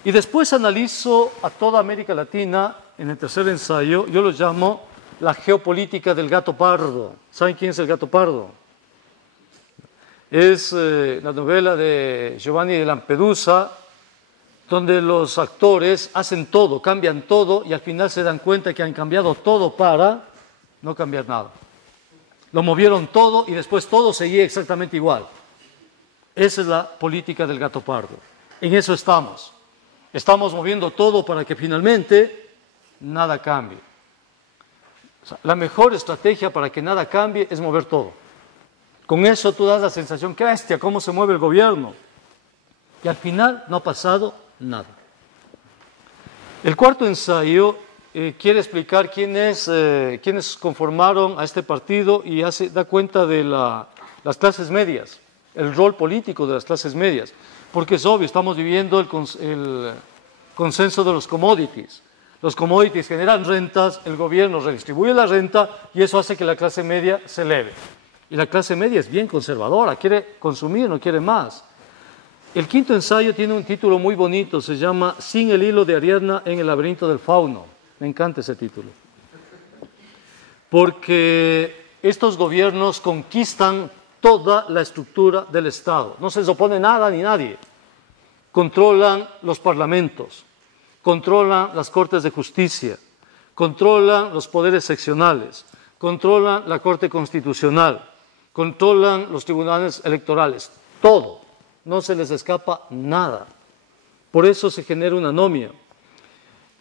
Y después analizo a toda América Latina en el tercer ensayo. Yo los llamo la geopolítica del gato pardo. ¿Saben quién es el gato pardo? Es la novela de Giovanni de Lampedusa, donde los actores hacen todo, cambian todo y al final se dan cuenta que han cambiado todo para no cambiar nada. Lo movieron todo y después todo seguía exactamente igual. Esa es la política del gato pardo. En eso estamos. Estamos moviendo todo para que finalmente nada cambie. O sea, la mejor estrategia para que nada cambie es mover todo. Con eso tú das la sensación, qué bestia, cómo se mueve el gobierno. Y al final no ha pasado nada. El cuarto ensayo quiere explicar quiénes conformaron a este partido y da cuenta de las clases medias, el rol político de las clases medias, porque es obvio, estamos viviendo el consenso de los commodities. Los commodities generan rentas, el gobierno redistribuye la renta y eso hace que la clase media se eleve. Y la clase media es bien conservadora, quiere consumir, no quiere más. El quinto ensayo tiene un título muy bonito, se llama Sin el hilo de Ariadna en el laberinto del fauno. Me encanta ese título. Porque estos gobiernos conquistan toda la estructura del Estado. No se les opone nada ni nadie. Controlan los parlamentos, controlan las cortes de justicia, controlan los poderes seccionales, controlan la Corte Constitucional, controlan los tribunales electorales, todo. No se les escapa nada. Por eso se genera una anomia.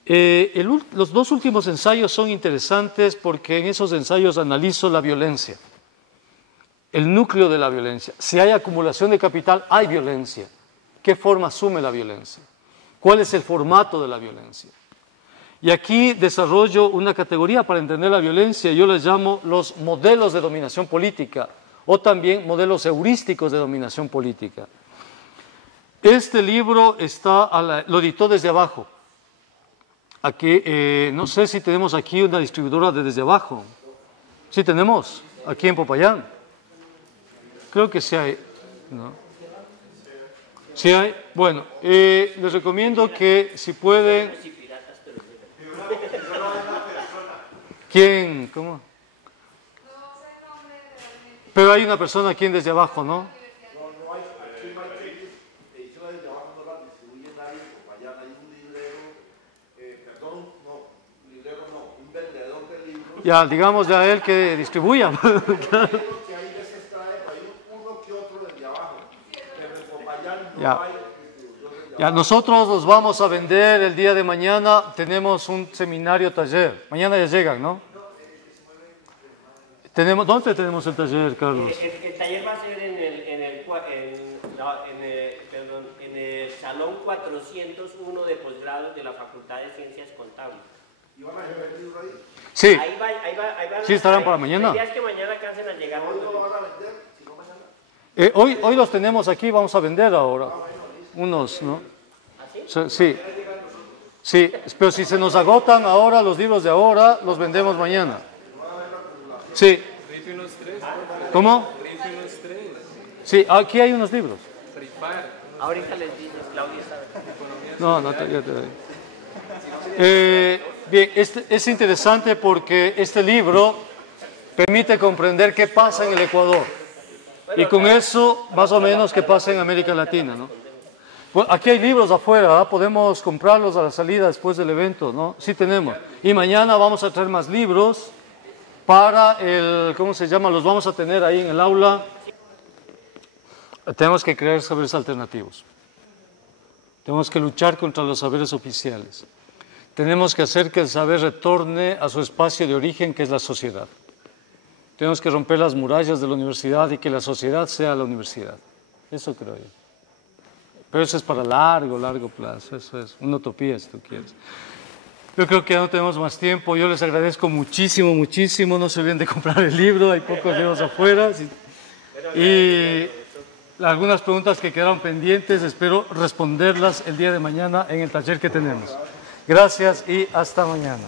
Los dos últimos ensayos son interesantes porque en esos ensayos analizo la violencia, el núcleo de la violencia. Si hay acumulación de capital, hay violencia. ¿Qué forma asume la violencia? ¿Cuál es el formato de la violencia? Y aquí desarrollo una categoría para entender la violencia, yo les llamo los modelos de dominación política o también modelos heurísticos de dominación política. Este libro lo editó Desde Abajo. Aquí, no sé si tenemos aquí una distribuidora de Desde Abajo. ¿Sí tenemos? Aquí en Popayán. Creo que sí hay. ¿No? ¿Sí hay? Bueno, les recomiendo que si pueden... ¿Quién? ¿Cómo? Pero hay una persona aquí en Desde Abajo, ¿no? Ya, digamos a él que distribuya. Ya, nosotros los vamos a vender el día de mañana. Tenemos un seminario taller. Mañana ya llegan, ¿no? ¿Dónde tenemos el taller, Carlos? El taller va a ser en el salón 401 de posgrado de la Facultad de Ciencias Contables. ¿Y van a llevar el libro ahí? Sí. Ahí van ¿Sí estarán para mañana? La idea es que mañana alcancen a llegar. ¿Hoy no lo van a vender? Si no, mañana. Hoy los tenemos aquí, vamos a vender ahora. Unos, ¿no? Sí. Sí, pero si se nos agotan ahora los libros de ahora, los vendemos mañana. Sí. ¿Cómo? Sí, aquí hay unos libros. Ahorita les dices, Claudia sabe. No, ya te doy. Bien, es interesante porque este libro permite comprender qué pasa en el Ecuador. Y con eso, más o menos, qué pasa en América Latina, ¿no? Bueno, aquí hay libros afuera, ¿eh? Podemos comprarlos a la salida después del evento, ¿no? Sí tenemos. Y mañana vamos a traer más libros para ¿cómo se llama? Los vamos a tener ahí en el aula. Tenemos que crear saberes alternativos. Tenemos que luchar contra los saberes oficiales. Tenemos que hacer que el saber retorne a su espacio de origen, que es la sociedad. Tenemos que romper las murallas de la universidad y que la sociedad sea la universidad. Eso creo yo. Pero eso es para largo plazo. Eso es una utopía, si tú quieres. Yo creo que ya no tenemos más tiempo. Yo les agradezco muchísimo. No se olviden de comprar el libro. Hay pocos libros afuera. Y algunas preguntas que quedaron pendientes, espero responderlas el día de mañana en el taller que tenemos. Gracias y hasta mañana.